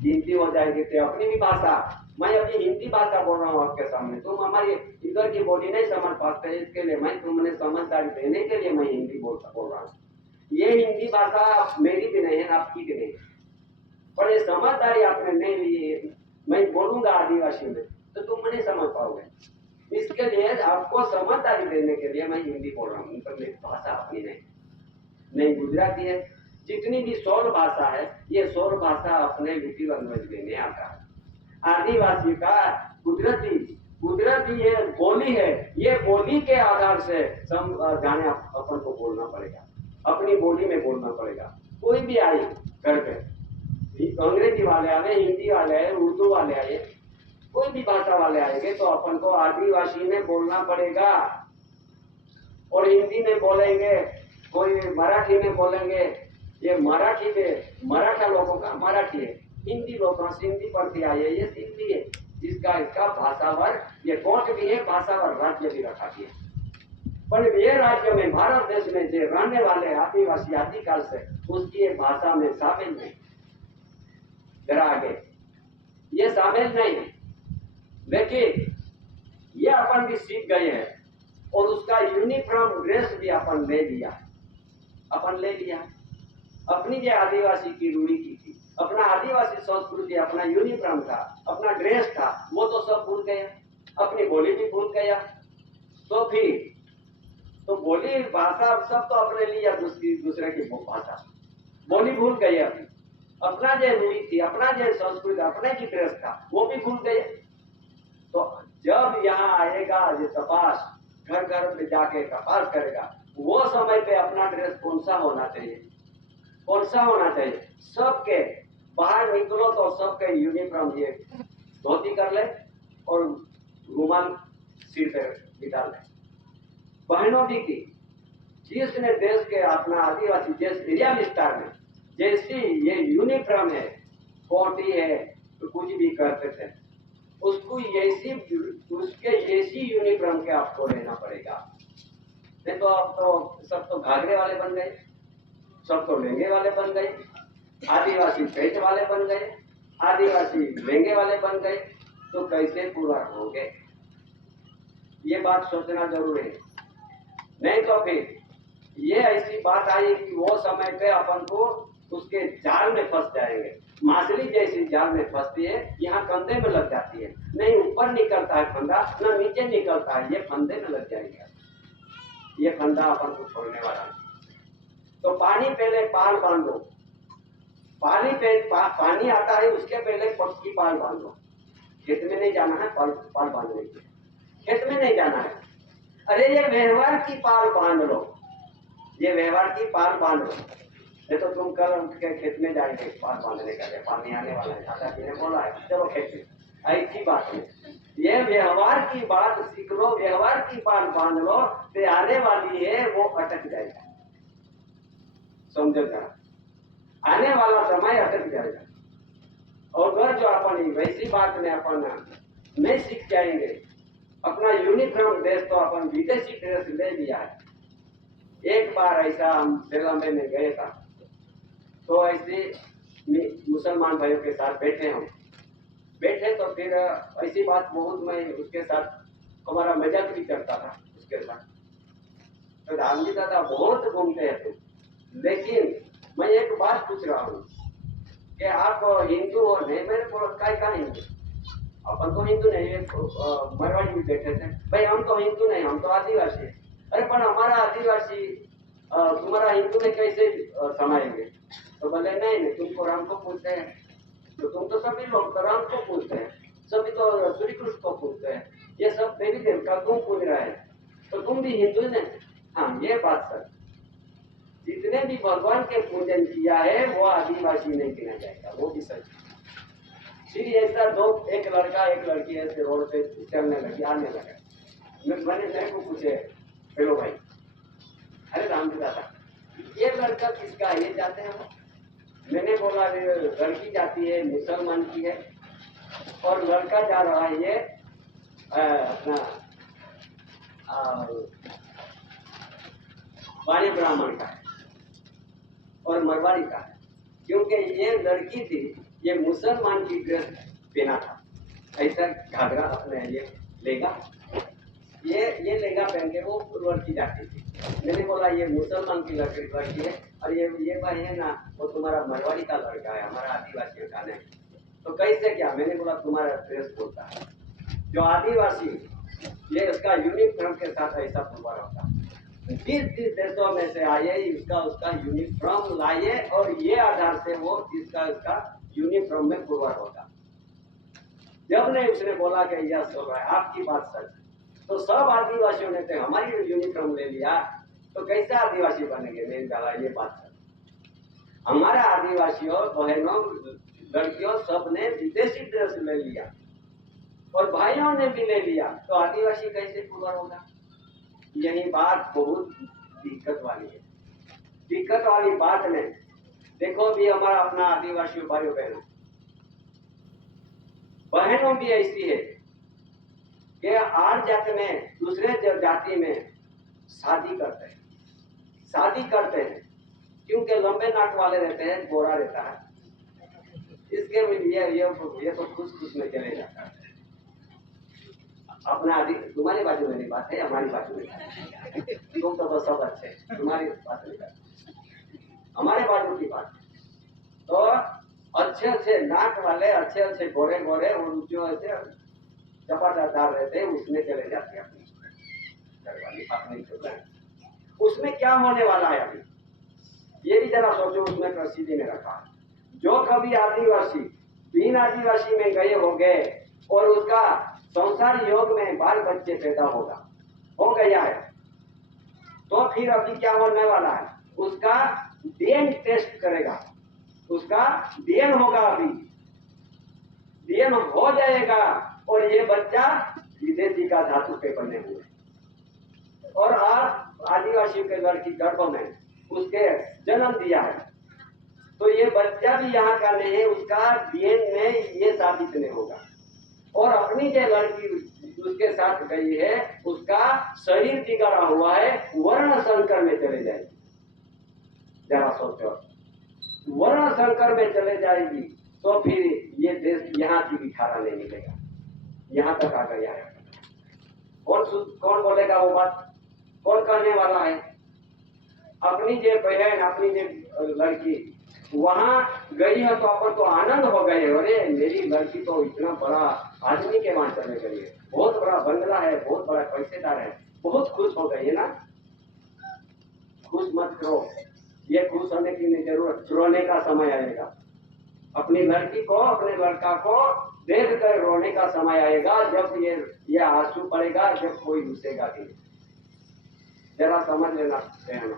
हिंदी हो जाएगी। तो अपनी भी भाषा, मैं अभी हिंदी भाषा बोल रहा हूँ आपके सामने, तुम हमारी इधर की बोली नहीं समझ पाते, इसके लिए मैं तुमने समझदारी देने के लिए मैं हिंदी बोल रहा हूँ। ये हिंदी भाषा मेरी भी नहीं है, आपकी भी नहीं, पर ये समझदारी आपने नहीं ली। मैं बोलूंगा आदिवासी में तो तुम नहीं समझ पाओगे, इसके लिए आपको समझदारी देने के लिए मैं हिंदी बोल रहा हूँ। तो मेरी भाषा अपनी नहीं गुजराती है। जितनी भी 16 भाषा है, ये 16 भाषा अपने लिपि लैंग्वेज लेने आता है। आदिवासी का गुजराती ये बोली है, ये बोली के आधार से जाने अपन को बोलना पड़ेगा, अपनी बोली में बोलना पड़ेगा। कोई भी आए घर पे, अंग्रेजी वाले आए, हिंदी वाले आए, उर्दू वाले आए, कोई भी भाषा वाले आएंगे तो अपन को आदिवासी में बोलना पड़ेगा। और हिंदी में बोलेंगे, कोई मराठी में बोलेंगे, ये मराठी में मराठा लोगों का मराठी है, हिंदी लोगों सिंधी पढ़ती आई है, ये सिंधी है। जिसका इसका भाषावर, ये कोट भी है, भाषावर राज्य भी रखा है। पर ये राज्य में, भारत देश में जो रहने वाले आदिवासी आदिकाल से, उसकी ये भाषा में शामिल नहीं। जरा आगे, ये शामिल नहीं, लेकिन ये अपन भी सीख गए हैं और उसका यूनिफॉर्म ड्रेस भी अपन ले लिया। अपनी जो आदिवासी की रूढ़ी की थी, अपना आदिवासी संस्कृति, अपना यूनिफॉर्म था, अपना ड्रेस था, वो तो सब भूल गया, अपनी बोली भी भूल गया। तो फिर तो बोली भाषा सब तो अपने लिया, दूसरे की भाषा, बोली भूल गए। अपना जो रूढ़ी थी, अपना जो संस्कृति, अपने की ड्रेस था, वो भी भूल गए। तो जब यहाँ आएगा ये तपास, घर घर में जाके तपास करेगा, वो समय पे अपना ड्रेस कौन सा होना चाहिए? सबके बाहर निकलो तो सबके यूनिफॉर्म ये धोती कर ले और रुमाल सिर पे बिठा ले। बहनों भी की, जिसने देश के अपना आदिवासी देश रियल स्टार में जैसी ये यूनिफॉर्म है, कोटी है, तो कुछ भी करते थे, उसको उसके जैसी यूनिफॉर्म के आपको लेना पड़ेगा। नहीं तो आप तो सब तो घाघरे वाले बन गए, सब तो लहंगे वाले बन गए, आदिवासी पेट वाले बन गए, आदिवासी लहंगे वाले बन गए, तो कैसे पूरा होंगे? ये बात सोचना जरूरी है। नहीं तो फिर ये ऐसी बात आई कि वो समय पे अपन को उसके जाल में फंस जाएंगे। मछली जैसी जाल में फंसती है, यहाँ फंदे में लग जाती है, नहीं ऊपर निकलता है फंदा, ना नीचे निकलता है, ये फंदे में लग जाएंगे। ये फंदा अपन को छोड़ने वाला है। तो पानी पहले पाल बांधो, पानी आता है उसके पहले पक्की पाल बांधो। खेत में नहीं जाना है पाल बांधने के, खेत में नहीं जाना है। अरे ये व्यवहार की पाल बांध लो, ये व्यवहार की पाल बांध लो। नहीं तो तुम कल उठ के खेत में जाएंगे पाल बांधने का, पानी आने वाला है, दादाजी ने बोला है, चलो खेत में। ऐसी बात है, ये व्यवहार की बात सीख लो, व्यवहार की पाल बांध लो, तो आने वाली है वो अटक जाएगा। समझो जरा, आने वाला समय अटक जाएगा। और अगर जो अपन वैसी बात में अपन नहीं सीख जाएंगे, अपना यूनिफॉर्म ड्रेस तो अपन विदेशी ड्रेस ले लिया है। एक बार ऐसा हम श्रीलंका में गए था, तो ऐसे मुसलमान भाइयों के साथ बैठे तो फिर ऐसी बात बहुत, मैं उसके साथ हमारा मजाक भी करता था उसके साथ। तो राम जी दादा बहुत घूमते हैं तुम, लेकिन मैं एक बात पूछ रहा हूँ कि आप हिंदू हो? नहीं, मैंने बोला का हिंदू, अपन तो हिंदू नहीं, मरवाड़ी भी बैठे थे, भाई हम तो हिंदू नहीं, हम तो आदिवासी है। अरे पर हमारा आदिवासी तुम्हारा हिंदू में कैसे समाएंगे? तो बोले नहीं नहीं, तुमको राम को पूछते हैं, तो तुम तो सभी लोग तो राम को पूछते हैं, सभी तो श्री कृष्ण को पूछते हैं, ये सब देवी देवता तुम पूछ रहे हैं, तो तुम भी हिंदू ने? हाँ, ये बात सर, जितने भी भगवान के पूजन किया है वो आदिवासी नहीं गिना जाएगा, वो भी सच। फिर ऐसा दो एक लड़का एक लड़की ऐसे रोड पे चलने लगी, आने लगा। मैंने मेरे को पूछे, हेलो भाई, अरे रामजी दादा ये लड़का किसका है, ये जाते हैं वो? मैंने बोला लड़की जाती है मुसलमान की है और लड़का जा रहा है ये अपना वाणी ब्राह्मण का है और मरवाड़ी का है, क्योंकि ये लड़की थी ये मुसलमान की ड्रेस पहना था, ऐसा घाघरा अपने ये लेगा, ये लेगा पहन के वो लड़की जाती थी। मैंने बोला ये मुसलमान की लड़की है और ये भाई है ना वो तुम्हारा मरवाड़ी का लड़का है, हमारा आदिवासी का नहीं, तो कैसे क्या? मैंने बोला तुम्हारा ड्रेस बोलता है, जो आदिवासी ये उसका यूनिफॉर्म के साथ ऐसा पुरवार होता, जिस देशों में से आए उसका यूनिफॉर्म लाइए और ये आधार से वो इसका यूनिफॉर्म में पुरवार होता। जब ने उसने बोला कि यह सब है आपकी बात सच, तो सब आदिवासियों ने तो हमारी यूनिफॉर्म ले लिया, तो कैसे आदिवासी बनेंगे? नहीं डाला, ये बात सच। हमारा आदिवासियों बहनों लड़कियों सब ने विदेशी ड्रेस ले लिया और भाइयों ने भी ले लिया, तो आदिवासी कैसे पूरा होगा? यही बात बहुत दिक्कत वाली है। दिक्कत वाली बात में देखो भी हमारा अपना आदिवासी भाइयों बहनों भी ऐसी है कि आठ जाति में दूसरे जाति में शादी करते हैं क्योंकि लंबे नाक वाले रहते हैं, गोरा रहता है, इसके लिए ये तो खुश में चले जाता है। अपना तुम्हारी बाजू में नहीं बात है, हमारी बाजू में तुम तो बस सब अच्छे, तुम्हारी बात नहीं, हमारे बाजू की बात। तो अच्छे नाक वाले अच्छे गोरे और जो ऐसे चपाटादार रहते हैं उसमें चले जाते हैं अपनी, उसमें क्या होने वाला है अभी ये भी जरा सोचो। उसमें प्रसिद्धि में रखा जो कभी आदिवासी बिन आदिवासी में गए होंगे और उसका संसार योग में बाल बच्चे पैदा हो गया है, तो फिर अभी क्या होने वाला है? उसका डीएन टेस्ट करेगा, उसका डीएन होगा, अभी डीएन हो जाएगा और ये बच्चा विदेशी का धातु पे बने हुए, और आप आदिवासी के लड़की गर्भ में उसके जन्म दिया है, तो ये बच्चा भी यहाँ का नहीं है, उसका डीएन में ये साबित नहीं होगा। और अपनी जो लड़की उसके साथ गई है उसका शरीर बिगड़ा हुआ है, वर्ण संकर में चले जाएगी। जरा सोचो, वर्ण संकर में चले जाएगी तो फिर ये देश यहाँ की भी खाना नहीं मिलेगा, यहाँ तक आ गया है। कौन बोलेगा वो बात? कौन करने वाला है? अपनी जो बहन अपनी जो लड़की वहां गई है तो अपन तो आनंद हो गए, अरे मेरी लड़की तो इतना बड़ा आदमी के वहां चलने गई है, बहुत बड़ा बंगला है, बहुत बड़ा पैसेदार है, बहुत खुश हो गई है ना। खुश मत करो, ये खुश होने की नहीं जरूरत, रोने का समय आएगा। अपनी लड़की को अपने लड़का को देख कर रोने का समय आएगा, जब ये आंसू पड़ेगा, जब कोई रुसेगा भी। जरा समझ लेना बहनों,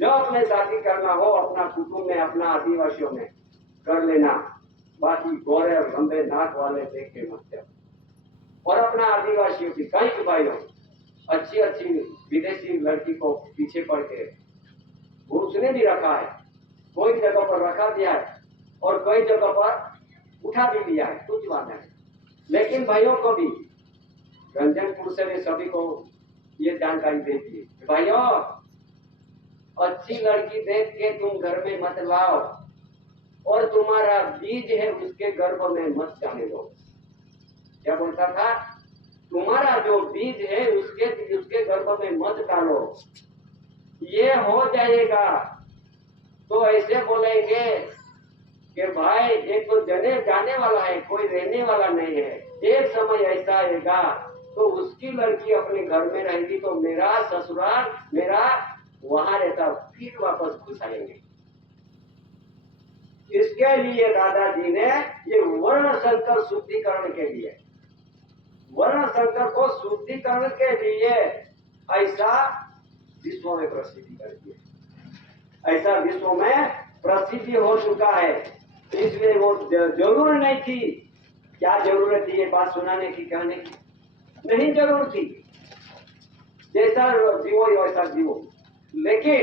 जो अपने शादी करना हो अपना कुटुंब में अपना आदिवासियों में कर लेना, बाकी गोरे और लंबे नाक वाले देख के मत जाओ। और अपना आदिवासियों की कई भाइयों अच्छी विदेशी लड़की को पीछे पड़ के उसने भी रखा है, कोई जगह पर रखा दिया है और कई जगह पर उठा भी लिया है, कुछ बात नहीं। लेकिन भाइयों को भी रंजनपुर से भी सभी को ये जानकारी देती है, भाइयों अच्छी लड़की देख के तुम घर में मत लाओ और तुम्हारा बीज है उसके गर्भ में मत जाने दो। क्या बोलता था? तुम्हारा जो बीज है उसके गर्भ में मत डालो, ये हो जाएगा। तो ऐसे बोलेंगे कि भाई एक तो जाने वाला है, कोई रहने वाला नहीं है, एक समय ऐसा आएगा तो उसकी लड़की अपने घर में रहेगी तो मेरा ससुराल मेरा वहां रहता फिर वापस घुस आएंगे। इसके लिए दादाजी ने ये वर्ण संकर शुद्धिकरण के लिए, वर्ण संकर को शुद्धिकरण के लिए ऐसा विश्व में प्रसिद्धि कर दिया, ऐसा विश्व में प्रसिद्धि हो चुका है। इसलिए वो जरूर नहीं थी, क्या जरूरत थी ये बात सुनाने की, कहने की? नहीं जरूर थी, जैसा जीवो वैसा जीवो। लेकिन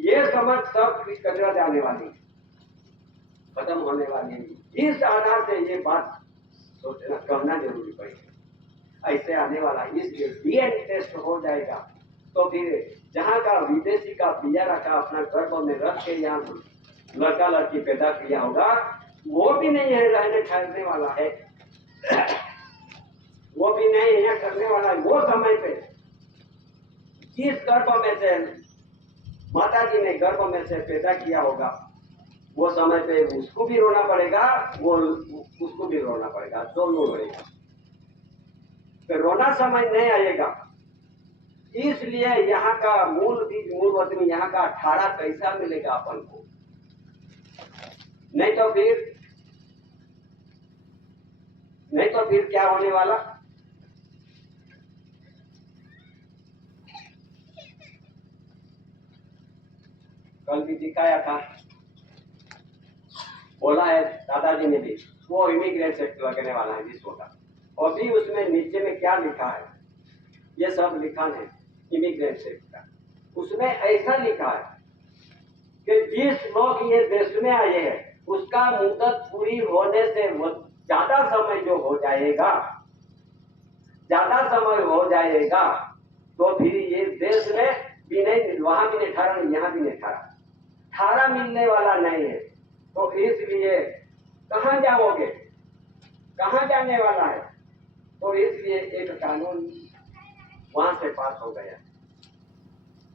ये समझ सब कचरा जाने वाली, खत्म होने वाली है। इस आधार से ये बात सोचना, कहना जरूरी पड़ेगा। ऐसे आने वाला इसलिए डीएनए टेस्ट हो जाएगा तो फिर जहाँ का विदेशी का पिंजरा का अपना गर्भ में रख के यहाँ लड़का लड़की पैदा किया होगा, वो भी नहीं है रहने ठहरने वाला है, वो भी नहीं है करने वाला है। वो समय पे जिस गर्भ में से माता जी ने गर्भ में से पैदा किया होगा, वो समय पे उसको भी रोना पड़ेगा, वो उसको भी रोना पड़ेगा, दोनों रोएगा। तो रोना समय नहीं आएगा। इसलिए यहाँ का मूल बीज मूल वतनी यहाँ का 18 कैसा मिलेगा अपन को? नहीं तो फिर क्या होने वाला? कल भी दिखाया था, बोला है दादाजी ने भी, वो इमिग्रेंट एक्ट लगने वाला है विश्व का। और भी उसमें नीचे में क्या लिखा है, ये सब लिखा है इमिग्रेंट एक्ट का। उसमें ऐसा लिखा है कि जिस लोग ये देश में आए हैं उसका मुद्दत पूरी होने से ज्यादा समय जो हो जाएगा, ज्यादा समय हो जाएगा, तो फिर ये देश में भी नहीं, वहां भी नहीं ठहरा, यहाँ भी नहीं ठहरा मिलने वाला नहीं है। तो इसलिए कहाँ जाओगे, कहाँ जाने वाला है? तो इसलिए एक कानून वहां से पास हो गया,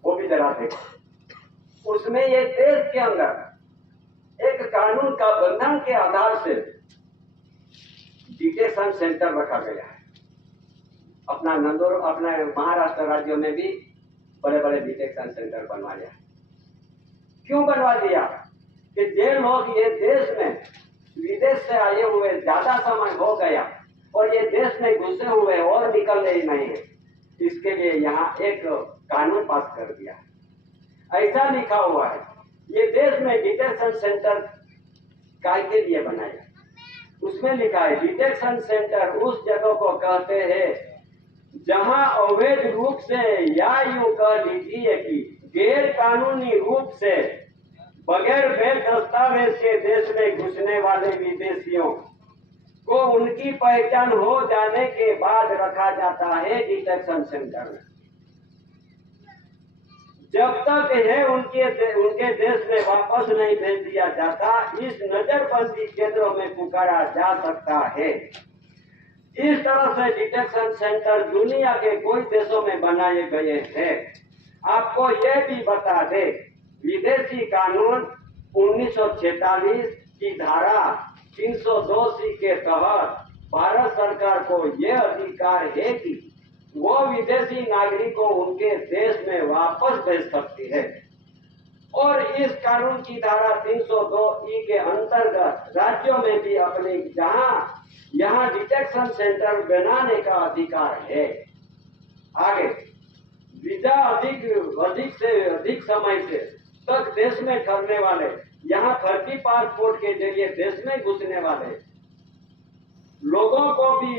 वो भी जरा देखो। उसमें ये देश के अंदर एक कानून का बंधन के आधार से डिटेंशन सेंटर रखा गया है। अपना नंदोर, अपना महाराष्ट्र राज्यों में भी बड़े बड़े डिटेंशन सेंटर बनवा दिया। क्यों बनवा दिया? कि जो लोग ये देश में विदेश से आए हुए ज्यादा समय हो गया और ये देश में घुसे हुए और निकलने ही नहीं है, इसके लिए यहाँ एक कानून पास कर दिया। ऐसा लिखा हुआ है, ये देश में डिटेंशन सेंटर काय के लिए बनाया। उसमें लिखा है डिटेंशन सेंटर उस जगह को कहते हैं जहां अवैध रूप से या यूं कह लीजिए कि गैर कानूनी रूप से बगैर वैध दस्तावेज के देश में घुसने वाले विदेशियों को उनकी पहचान हो जाने के बाद रखा जाता है डिटेंशन सेंटर में। जब तक है उनके देश में वापस नहीं भेज दिया जाता, इस नजरबंदी केंद्रों में पुकारा जा सकता है। इस तरह से डिटेंशन सेंटर दुनिया के कोई देशों में बनाए गए हैं। आपको यह भी बता दे, विदेशी कानून 1946 की धारा 302 के तहत भारत सरकार को यह अधिकार है कि वो विदेशी नागरिकों को उनके देश में वापस भेज सकती है। और इस कानून की धारा 302 के अंतर्गत राज्यों में भी अपने यहाँ डिटेंशन सेंटर बनाने का अधिकार है। आगे वीजा अधिक से अधिक समय से तक देश में ठहरने वाले, यहाँ फर्जी पासपोर्ट के जरिए देश में घुसने वाले लोगों को भी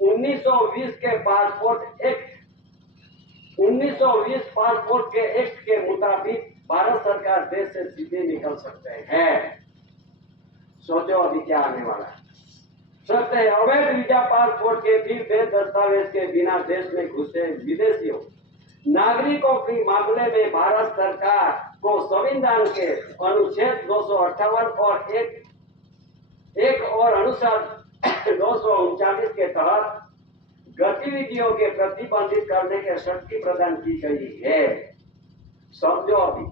1920 के पासपोर्ट एक्ट 1920 पासपोर्ट के एक्ट के मुताबिक भारत सरकार देश से सीधे निकल सकते हैं। सोचो अभी क्या आने वाला है। सकते हैं अवैध वीजा पासपोर्ट के भी वैध दस्तावेज के बिना देश में घुसे विदेशियों नागरिकों के मामले में भारत सरकार को संविधान के अनुच्छेद 258 और एक और अनुसार 239 के तहत गतिविधियों के प्रतिबंधित करने की शक्ति प्रदान की गई है। समझो अभी,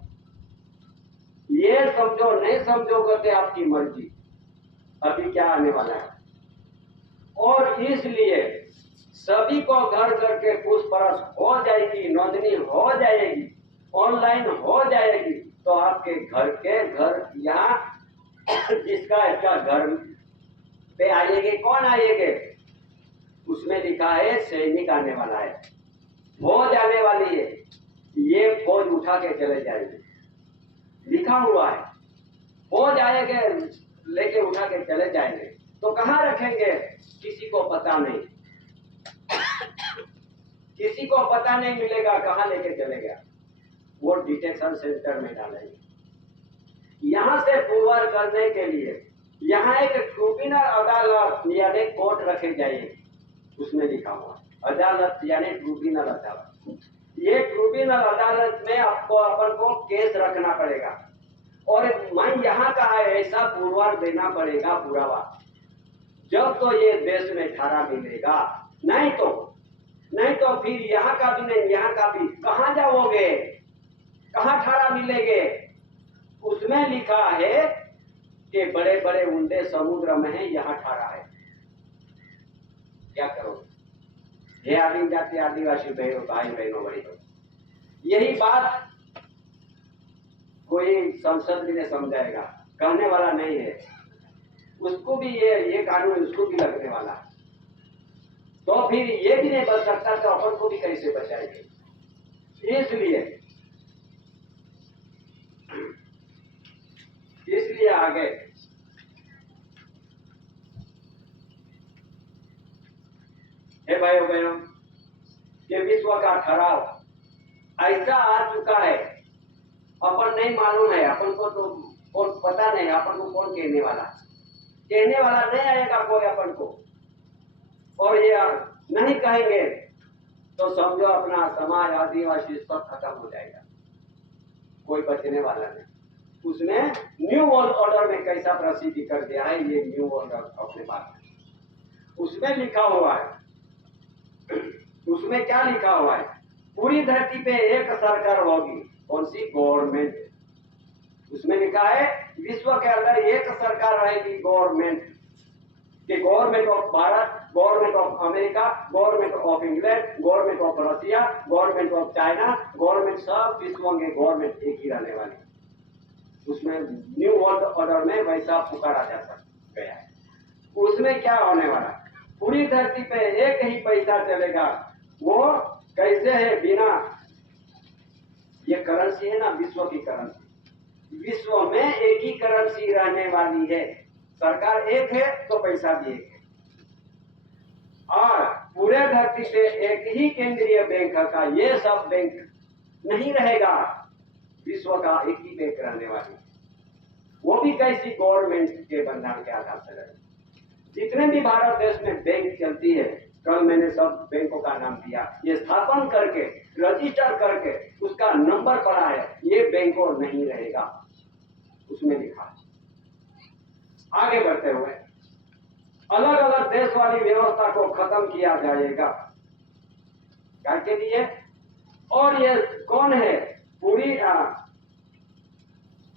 ये समझो नहीं समझोगे तो आपकी मर्जी। अभी क्या आने वाला है। और इसलिए सभी को घर घर के पूछपरछ हो जाएगी, नोंदनी हो जाएगी, ऑनलाइन हो जाएगी, तो आपके घर के घर यहाँ जिसका इसका घर पे आएंगे, कौन आएंगे? उसमें लिखा है सैनिक आने वाला है, फौज आने वाली है, ये फौज उठा के चले जाएंगे, लिखा हुआ है। फौज आएंगे, लेके उठा के चले जाएंगे, तो कहाँ रखेंगे? किसी को पता नहीं, किसी को पता नहीं मिलेगा कहाँ लेके चले गया। वो डिटेक्शन सेंटर में डालेंगे। यहां से पुरवार करने के लिए यहाँ एक ट्रिब्यूनल अदालत यानी कोर्ट रखे जाएगी, उसमें लिखा हुआ अदालत यानी ट्रिब्यूनल अदालत। ये ट्रिब्यूनल अदालत में आपको अपन को केस रखना पड़ेगा, और मैं यहाँ कहा है ऐसा पुरवार देना पड़ेगा पुरावा, जब तो ये देश में ठहरा मिलेगा, नहीं तो फिर यहाँ का भी नहीं, यहाँ का भी कहाँ जाओगे, कहाँ ठहरा मिलेंगे? उसमें लिखा है कि बड़े बड़े उंडे समुद्र में है, यहाँ ठहरा है, क्या करोगे? हे आदिम जाति आदिवासी भाई बहनों बड़ी, यही बात कोई संसद भी नहीं समझाएगा, कहने वाला नहीं है, उसको भी ये कानून उसको भी लगने वाला है, तो फिर ये भी नहीं बच सकता, तो अपन को भी कैसे बचाएंगे? इसलिए आगे हे भाइयों बहनों, ये विश्व का ठहराव ऐसा आ चुका है, अपन नहीं मालूम है, अपन को तो कौन पता नहीं, अपन को कौन कहने वाला नहीं आएगा कोई अपन को, और ये नहीं कहेंगे तो समझो अपना समाज आदिवासी सब खत्म हो जाएगा, कोई बचने वाला नहीं। उसमें न्यू वर्ल्ड ऑर्डर में कैसा प्रसिद्धि कर दिया है, ये न्यू वर्ल्ड अपने बात है, उसमें लिखा हुआ है, उसमें क्या लिखा हुआ है? पूरी धरती पे एक सरकार होगी, कौन सी? गवर्नमेंट। उसमें लिखा है विश्व के अंदर एक सरकार रहेगी, गवर्नमेंट, कि government of Bharat, government of America, government of England, government of Russia, government of China, government सब विश्व में गवर्नमेंट एक ही रहने वाली। उसमें न्यू वर्ल्ड ऑर्डर में वैसा पुकारा जा गया है। उसमें क्या होने वाला? पूरी धरती पे एक ही पैसा चलेगा। वो कैसे है? बिना ये करेंसी है ना, विश्व की करेंसी, विश्व में एक ही करेंसी रहने वाली है। सरकार एक है तो पैसा भी एक है, और पूरे धरती पे एक ही केंद्रीय बैंक का, ये सब बैंक नहीं रहेगा, विश्व का एक ही बैंक रहने वाली, वो भी कैसी? गवर्नमेंट के बंधन के आधार से रहेगी। जितने भी भारत देश में बैंक चलती है, कल मैंने सब बैंकों का नाम दिया, ये स्थापन करके रजिस्टर करके उसका नंबर पड़ा है, ये बैंकों नहीं रहेगा, उसमें लिखा है। आगे बढ़ते हुए अलग अलग देश वाली व्यवस्था को खत्म किया जाएगा, क्या के लिए? और ये कौन है?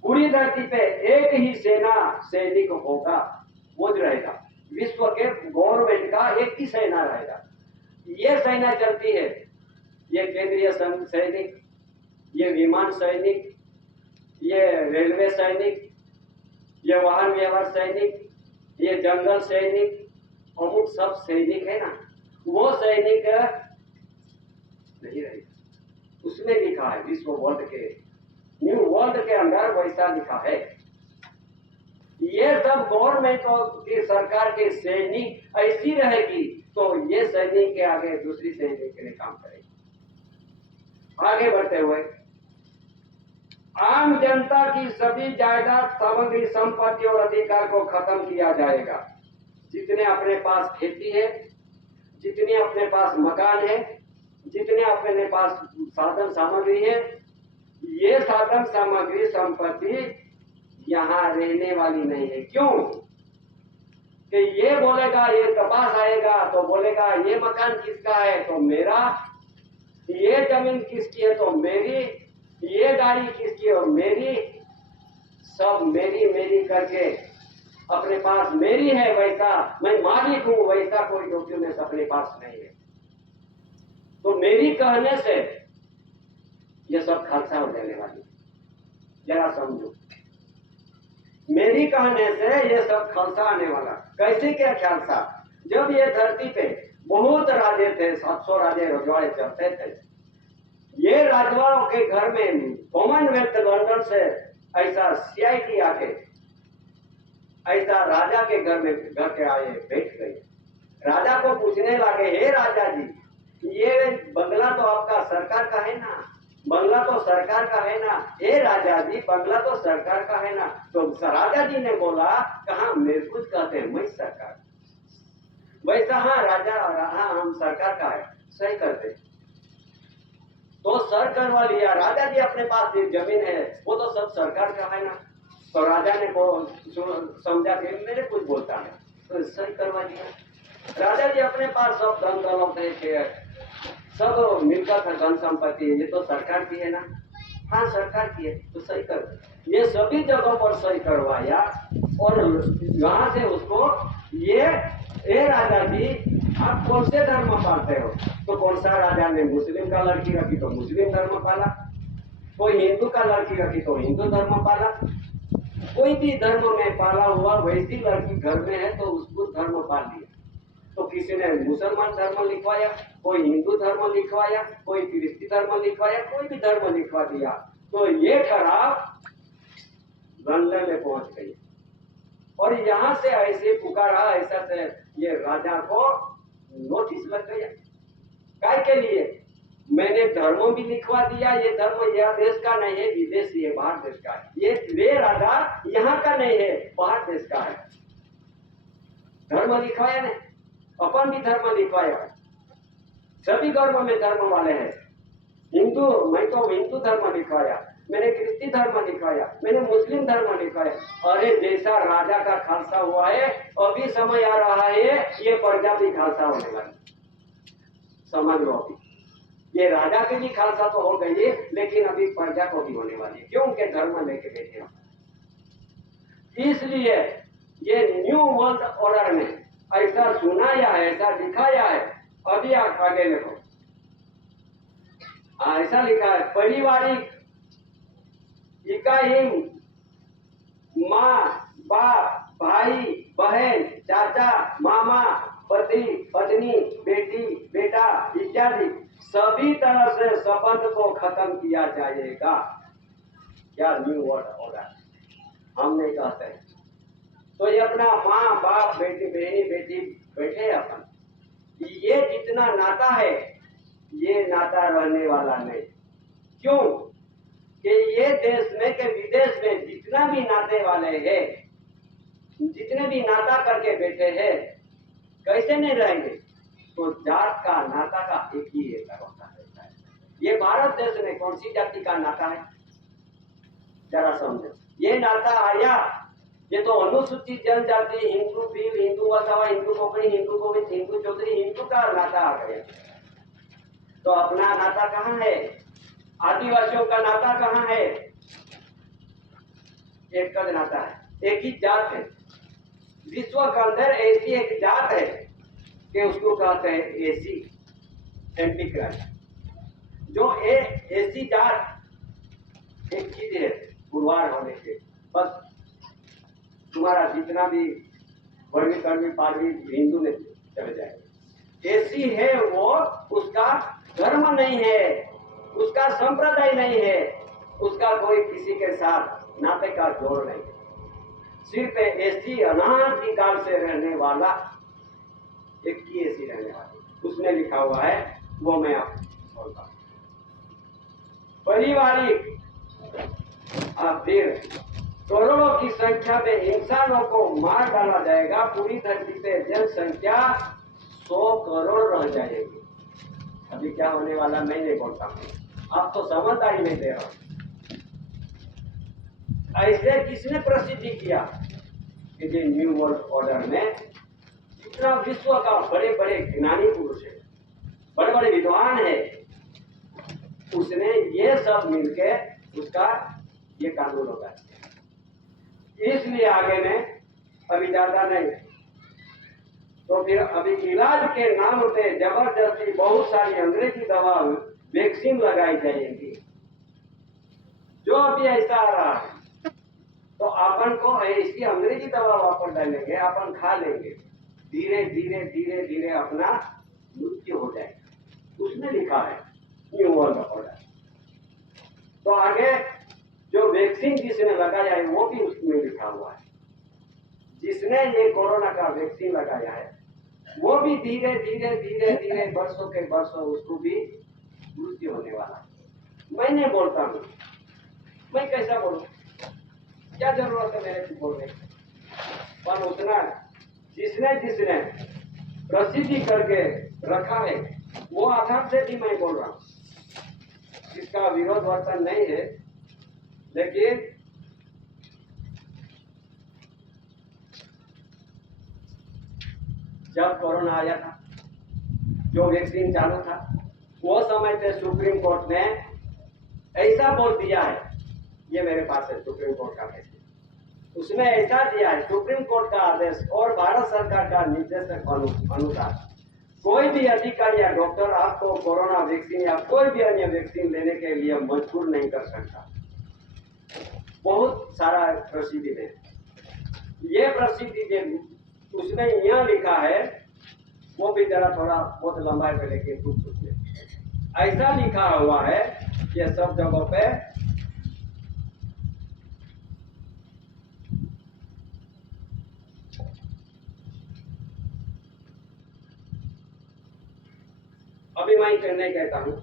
पूरी धरती पे एक ही सेना सैनिक होगा, वो जो रहेगा, विश्व के गवर्नमेंट का एक ही सेना रहेगा। ये सेना चलती है, ये केंद्रीय सैनिक, ये विमान सैनिक, ये रेलवे सैनिक, ये वाहन व्यवहार सैनिक, ये जंगल सैनिक, अमुक सब सैनिक है ना, वो सैनिक नहीं रहेगा। उसमें लिखा है विश्व वर्ल्ड के, न्यू वर्ल्ड के अंदर वैसा लिखा है। ये सब गवर्नमेंट की सरकार के सैनिक ऐसी रहेगी, तो ये सैनिक के आगे दूसरी सैनिक के लिए काम करेगी। आगे बढ़ते हुए आम जनता की सभी जायदाद, सामग्री, संपत्ति और अधिकार को खत्म किया जाएगा। जितने अपने पास खेती है, जितने अपने पास मकान है, जितने अपने पास साधन सामग्री है, ये साधन सामग्री संपत्ति यहाँ रहने वाली नहीं है। क्यों? कि ये बोलेगा, ये कपास आएगा तो बोलेगा ये मकान किसका है तो मेरा, ये जमीन किसकी है तो मेरी, ये गाड़ी किसकी है और मेरी, सब मेरी मेरी करके अपने पास मेरी है, वैसा मैं मालिक हूं, वैसा कोई डॉक्यूमेंट अपने पास नहीं है। तो मेरी कहने से ये सब खालसा हो जाने वाली, जरा समझो। मेरी कहने से ये सब खालसा आने वाला। कैसे क्या खालसा? जब ये धरती पे बहुत राजे थे, 700 राजे रजवाड़े चलते थे, ये राजवाड़ों के घर में कॉमनवेल्थ लंदन से ऐसा सीआईडी आके ऐसा राजा के घर में घर के आए, बैठ गए। राजा को पूछने लगे, हे राजा जी, ये बंगला तो आपका सरकार का है ना, बंगला तो सरकार का है ना। हे राजा जी, बंगला तो सरकार का है ना। तो राजा जी ने बोला, कहाँ मेरे कुछ कहते हैं, मैं सरकार। वैसा हाँ राजा, हाँ हम सरकार का है, सही करते। तो सर करवा लिया। राजा जी अपने पास एक जमीन है, वो तो सब सरकार का है ना। तो राजा ने समझा कि मेरे कुछ बोलता है, तो सही करवा लिया। राजा जी अपने पास सब धन दौलत है, सब मिलकर था, धन संपत्ति, ये तो सरकार की है ना। हाँ सरकार की है, तो सही कर। ये सभी जगहों पर सही करवाया और यहाँ से उसको ये राजा जी, आप कौन से धर्म पालते हो? तो कौन सा राजा ने मुस्लिम का लड़की रखी तो मुस्लिम धर्म पाला, कोई हिंदू का लड़की रखी तो हिंदू धर्म पाला। कोई भी धर्म में पाला हुआ वैसी लड़की घर में है तो उसको धर्म पाल लिया। तो किसी ने मुसलमान धर्म लिखवाया, कोई हिंदू धर्म लिखवाया, कोई क्रिस्ती धर्म लिखवाया, कोई भी धर्म लिखवा दिया। तो ये खराब लंदन में पहुंच गई और यहाँ से ऐसे पुकारा, ऐसा से ये राजा को नोटिस लग गया। काय के लिए? मैंने धर्म भी लिखवा दिया, ये धर्म यह देश का नहीं है, विदेशी है, बाहर देश का है। ये राजा यहाँ का नहीं है, बाहर देश का है। धर्म लिखवाया ने, अपन भी धर्म लिखवाया। सभी धर्म में धर्म वाले हैं। हिंदू, मैं तो हिंदू धर्म लिखवाया, मैंने क्रिस्ती धर्म लिखवाया, मैंने मुस्लिम धर्म लिखवाया। अरे जैसा राजा का खालसा हुआ है, अभी समय आ रहा है ये प्रजा भी खालसा होने वाली। समझ लो, अभी ये राजा के भी खालसा तो हो गई है, लेकिन अभी प्रजा को भी होने वाली है। क्यों? के धर्म लेके बैठे हो। इसलिए ये न्यू वर्ल्ड ऑर्डर में ऐसा सुनाया है, ऐसा दिखाया है। अभी आगे देखो, ऐसा लिखा है, पारिवारिक इकाई, माँ बाप, भाई बहन, चाचा मामा, पति पत्नी, बेटी बेटा इत्यादि सभी तरह से संबंध को खत्म किया जाएगा। क्या न्यू वर्ल्ड ऑर्डर हम नहीं कहते हैं। तो ये अपना माँ बाप, बेटी बहनी, बेटी बैठे अपन, ये जितना नाता है ये नाता रहने वाला नहीं। क्यों? कि ये देश में के विदेश में जितना भी नाते वाले हैं, जितने भी नाता करके बैठे हैं, कैसे नहीं रहेंगे? तो जात का नाता का एक ही होता है। ये भारत देश में कौन सी जाति का नाता है? जरा समझो। ये नाता आया, ये तो अनुसूचित जनजाति, हिंदू भील, हिंदू वसावा, हिंदू कोकणी, हिंदू गोविंद, हिंदू चौधरी, हिंदू का नाता आ गया। तो अपना नाता कहाँ है? आदिवासियों का नाता कहाँ है? एक का नाता है, एक ही जात है। विश्व के अंदर ऐसी एक जात है कि उसको कहते हैं एसी, एंटीक्राइस्ट। जो ऐसी जात एक चीज है, गुरुवार होने के बस तुम्हारा जितना भी वर्गी कर्मी पारवी हिंदू में चले जाएंगे। ऐसी है वो, उसका धर्म नहीं है, उसका संप्रदाय नहीं है, उसका कोई किसी के साथ नाते का जोड़ नहीं है। सिर्फ ऐसी अनादिकाल से रहने वाला एक ही ऐसी रहने वाली, उसमें लिखा हुआ है, वो मैं आपको बोलता हूँ। पारिवारिक, अब फिर करोड़ों की संख्या में इंसानों को मार डाला जाएगा। पूरी धरती पे जनसंख्या 100 करोड़ रह जाएगी। अभी क्या होने वाला मैं नहीं बोलता हूँ, आप तो समझदारी नहीं दे रहा। ऐसे किसने प्रसिद्धि किया कि ये न्यू वर्ल्ड ऑर्डर में जितना विश्व का बड़े बड़े ज्ञानी पुरुष है, बड़े बड़े विद्वान है, उसने ये सब मिलके उसका ये कानून होगा। इसलिए आगे में अभी ज्यादा नहीं, तो फिर अभी इलाज के नाम पे जबरदस्ती बहुत सारी अंग्रेजी दवा वैक्सीन लगाई जाएगी। जो अभी ऐसा आ रहा है तो अपन को इसकी अंग्रेजी दवा वापर डालेंगे, अपन खा लेंगे, धीरे धीरे धीरे धीरे अपना मृत्यु हो जाएगा। उसमें लिखा है न्यू वर्ल्ड ऑर्डर। तो आगे जो वैक्सीन जिसने लगाया है वो भी उसमें लिखा हुआ है। जिसने ये कोरोना का वैक्सीन लगाया है वो भी धीरे धीरे धीरे धीरे वर्षों के वर्षों उसको भी मृत्यु होने वाला है। मैं नहीं बोलता हूँ, मैं कैसा बोलूं, क्या जरूरत है मेरे को बोलने की। पर उतना जिसने जिसने प्रसिद्धि करके रखा है वो आधार से भी मैं बोल रहा हूँ, इसका विरोध वर्तन नहीं है। लेकिन जब कोरोना आया था, जो वैक्सीन चालू था, वो समय पे सुप्रीम कोर्ट ने ऐसा बोल दिया है, ये मेरे पास है सुप्रीम कोर्ट का फैसला, उसमें ऐसा दिया है सुप्रीम कोर्ट का आदेश और भारत सरकार का निर्देशक अनुसार कोई भी अधिकारी या डॉक्टर आपको कोरोना वैक्सीन या कोई भी अन्य वैक्सीन लेने के लिए मजबूर नहीं कर सकता। बहुत सारा प्रसिद्धि है, ये प्रसिद्धि उसमें यहाँ लिखा है, वो भी जरा थोड़ा बहुत लंबा है लेकिन कुछ ऐसा लिखा हुआ है ये सब जगहों पे। अभी मैं नहीं कहता हूं,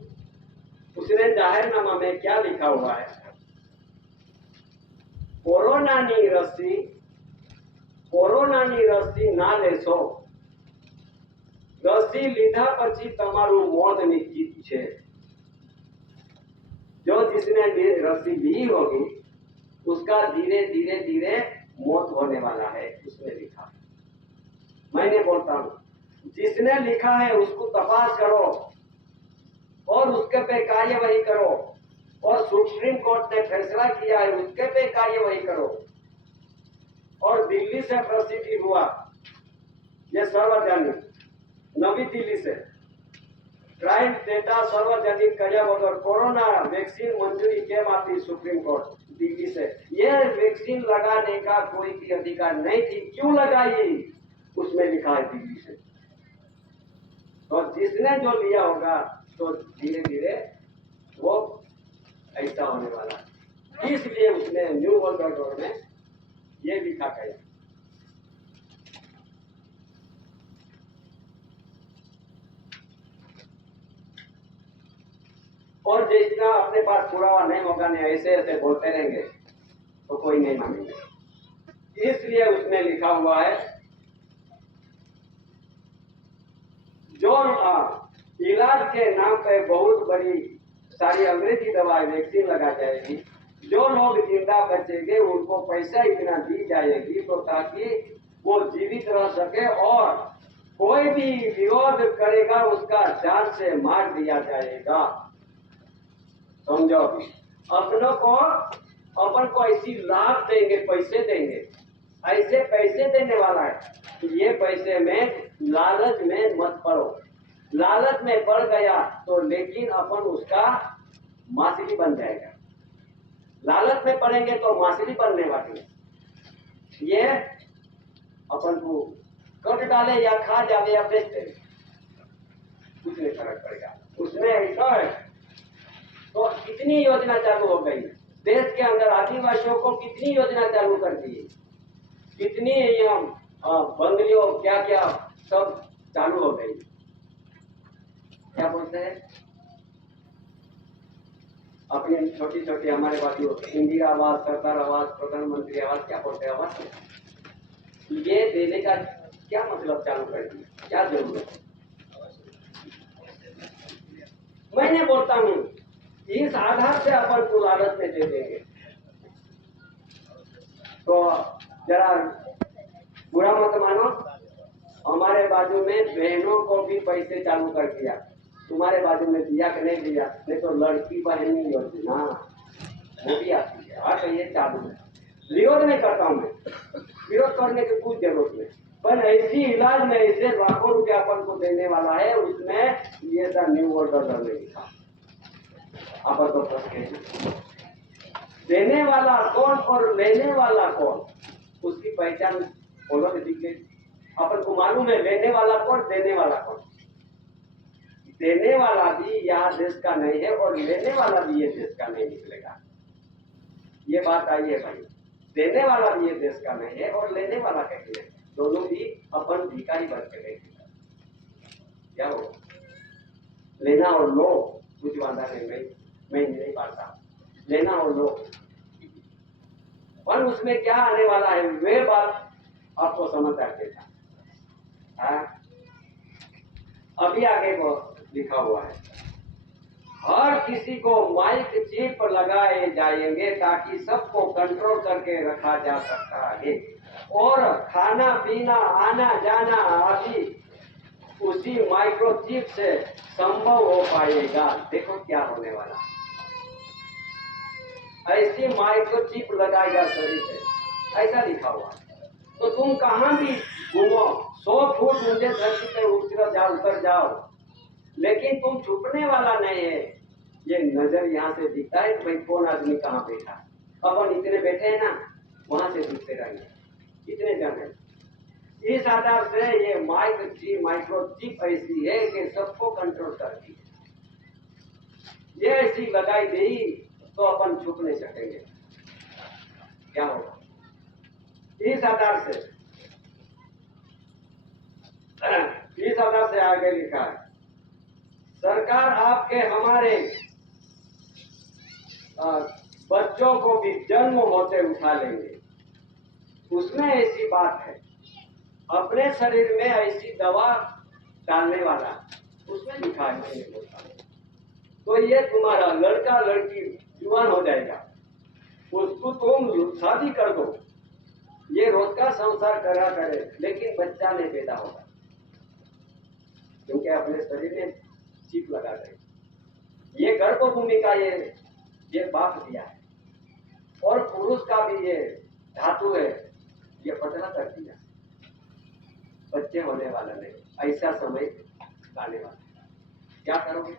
उसने जाहिरनामा में क्या लिखा हुआ है, कोरोनानी रसी ना लेशो, रसी लीधा पछी तमारू मौत निश्चित छे। जो जिसने रसी ली होगी उसका धीरे धीरे धीरे मौत होने वाला है, उसने लिखा। मैंने बोलता हूं, जिसने लिखा है उसको तपास करो और उसके पे कार्यवाही करो, और सुप्रीम कोर्ट ने फैसला किया है उसके पे कार्यवाही करो। और दिल्ली से प्रसिद्धि हुआ ये सार्वजनिक, नवी दिल्ली से क्राइम डेटा सार्वजनिक કર્યા વગર कोरोना वैक्सीन मंजूरी केम आपी सुप्रीम कोर्ट दिल्ली से। ये वैक्सीन लगाने का कोई भी अधिकार नहीं थी, क्यों लगाई उसमें लिखा है दिल्ली से। और जिसने जो लिया होगा तो धीरे धीरे वो ऐसा होने वाला है, इसलिए उसने न्यू वर्ल्ड ऑर्डर में ये लिखा गया। और जिसका अपने पास पुरावा नहीं होगा नहीं ऐसे ऐसे बोलते रहेंगे तो कोई नहीं मानेंगे। इसलिए उसमें लिखा हुआ है जो इलाज के नाम पे बहुत बड़ी सारी अंग्रेजी दवाएं वैक्सीन लगा जाएगी, जो लोग जिंदा बचेंगे उनको पैसा इतना दी जाएगी तो ताकि वो जीवित रह सके, और कोई भी विरोध करेगा उसका जान से मार दिया जाएगा। समझो, अपन को ऐसी लाभ देंगे, पैसे देंगे, ऐसे पैसे देने वाला है। ये पैसे में लालच में मत पड़ो, लालच में पड़ गया तो लेकिन अपन उसका मासली बन जाएगा। लालच में पड़ेंगे तो मासली बनने वाली, ये अपन को कट डाले या खा जावे या बेच दे, कुछ नहीं फर्क पड़ेगा। उसमें ऐसा है तो कितनी योजना चालू हो गई देश के अंदर, आदिवासियों को कितनी योजना चालू कर दी, कितनी बंगलियों क्या क्या सब चालू हो गई। क्या बोलते हैं अपनी छोटी छोटी हमारे बाजू इंदिरा आवास, सरकार आवास, प्रधानमंत्री आवास, क्या बोलते हैं आवास, ये देने का क्या मतलब चालू कर दिया, क्या जरूरत है। मैंने बोलता हूँ इस आधार से अपन को लालच में दे देंगे तो जरा बुरा मत मानो। हमारे बाजू में बहनों को भी पैसे चालू कर दिया, तुम्हारे बाजू में दिया कि नहीं दिया, नहीं तो लड़की बहनी योजना वो भी आती है। हाँ तो ये चालू है, विरोध नहीं करता हूँ मैं, विरोध करने की कुछ जरूरत नहीं। पर ऐसी इलाज में ऐसे लाखों रुपया अपन को देने वाला है, उसमें ये था न्यू वर्ल्ड ऑर्डर में लिखा। अपन तो फंस गए। देने वाला कौन और लेने वाला कौन, उसकी पहचान बोलो दिख गई। अपन को मालूम है लेने वाला कौन, देने वाला कौन। देने वाला भी यहाँ देश का नहीं है और लेने वाला भी ये देश का नहीं निकलेगा। ये बात आई है भाई, देने वाला भी ये देश का नहीं है और लेने वाला कैसे, दोनों भी अपन भिखारी बन के रहेगा। क्या हो, लेना और लो कुछ वादा नहीं, मैं नहीं पाता। लेना और लो, और उसमें क्या आने वाला है वे बात आपको समझ आ देगा। अभी आगे को लिखा हुआ है, हर किसी को माइक चिप लगाए जाएंगे ताकि सबको कंट्रोल करके रखा जा सकता है, और खाना पीना आना जाना आदि उसी माइक्रोचिप से संभव हो पाएगा। देखो क्या होने वाला, ऐसी माइक्रोचिप लगाएगा शरीर से, ऐसा लिखा हुआ। तो तुम कहां भी घूमो, 100 फुट ऊंचे धरती पे उतर जाओ, लेकिन तुम छुपने वाला नहीं है। ये नजर यहाँ से दिखता है कि भाई कौन आदमी कहाँ बैठा, अपन इतने बैठे हैं ना, वहां से दिखते रहेंगे इतने जन है। इस आधार से ये माइक्रोचिप ऐसी है कि सबको कंट्रोल करती है। ये ऐसी लगाई गई तो अपन छुप नहीं सकेंगे। क्या होगा, इस आधार से आगे लिखा है, सरकार आपके हमारे बच्चों को भी जन्म होते उठा लेंगे। उसमें ऐसी बात है, अपने शरीर में ऐसी दवा डालने वाला, उसमें लिखा है, मैं नहीं बोलता। तो ये तुम्हारा लड़का लड़की जुआन हो जाएगा, उसको तुम शादी कर दो, ये रोज का संसार करा करे, लेकिन बच्चा नहीं पैदा होगा, क्योंकि अपने शरीर में चिप लगा गए। ये गर्भ भूमि का ये बाप दिया है, और पुरुष का भी ये धातु है, ये पतला कर दिया। बच्चे होने वाला नहीं, ऐसा समय आने वाला। क्या करोगे,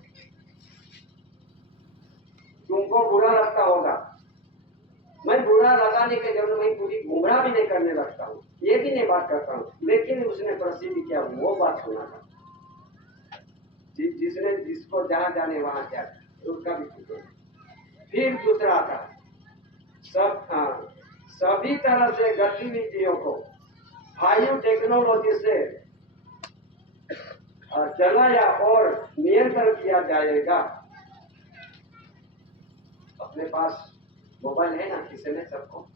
तुमको बुरा लगता होगा, मैं बुरा लगाने के जरूर मैं पूरी गुमराह भी नहीं करने लगता हूँ, ये भी नहीं बात करता हूँ, लेकिन उसने प्रसिद्ध किया वो बात सुना था। जिसने जिसको जहां जाने वहां क्या, उसका भी कुछ नहीं। फिर दूसरा था, सभी तरह से गतिविधियों को हाई टेक्नोलॉजी से चलाया और नियंत्रण किया जाएगा। अपने पास मोबाइल है ना, किसी ने सबको,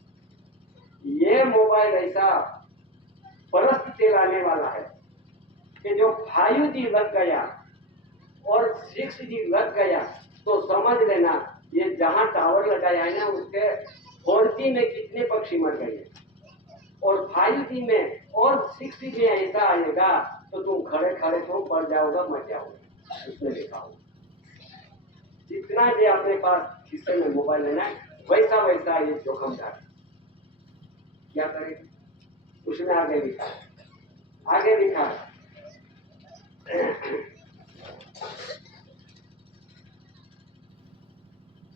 ये मोबाइल ऐसा परिस्थिति लाने वाला है कि जो 5G लग गया और 6G लग गया तो समझ लेना ये जहां टावर लगाया है ना, उसके 4G में कितने पक्षी मर गए, और 5G में और 6G में ऐसा आएगा तो तुम खड़े खड़े तुम पड़ जाओगा, मर जाओगे। उसमें लिखा होगा जितना भी अपने पास खिस्से में मोबाइल है ना, वैसा वैसा ये जोखमदार। क्या करें, उसमें आगे लिखा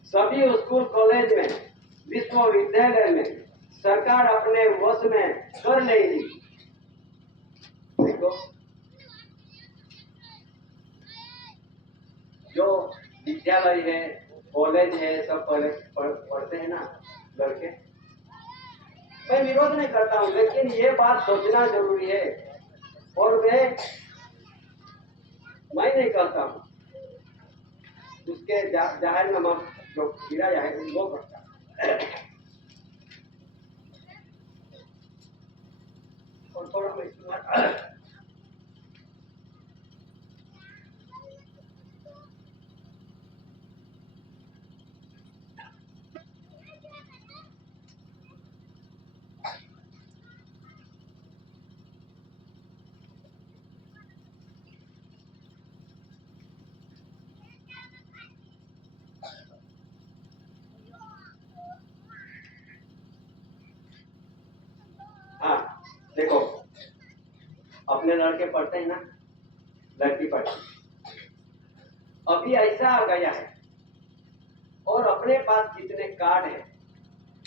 सभी स्कूल कॉलेज में विश्वविद्यालय में सरकार अपने वश में कर लेगी। देखो जो विद्यालय है कॉलेज है सब पढ़ते हैं ना लड़के, मैं विरोध नहीं करता हूँ, लेकिन ये बात सोचना जरूरी है। और मैं नहीं कहता हूँ उसके जाहिर नमक जो गिराया है वो करता और थोड़ा मैं इस्तेमाल हाँ देखो लड़के पढ़ते हैं ना, लड़की पढ़ती है। अभी ऐसा आ गया है, और अपने पास जितने कार्ड है,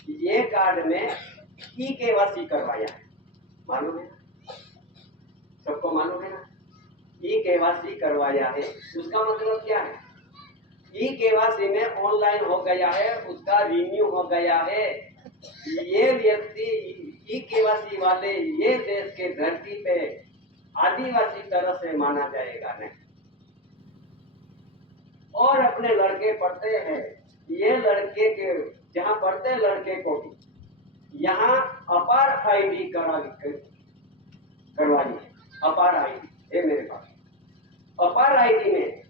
ये कार्ड में ई-केवाईसी करवाया है, मालूम है ना, सबको मालूम है ना, ई-केवाईसी करवाया है। उसका मतलब क्या है? ई-केवाईसी में ऑनलाइन हो गया है, उसका रिन्यू हो गया है। ये व्यक्ति ई-केवाईसी वाले ये देश के धरती पे आदिवासी तरह से माना जाएगा नहीं। और अपने लड़के पढ़ते हैं, ये लड़के के जहाँ पढ़ते हैं लड़के को भी यहाँ अपार आईडी करवानी है। अपार आईडी है मेरे पास। अपार आईडी में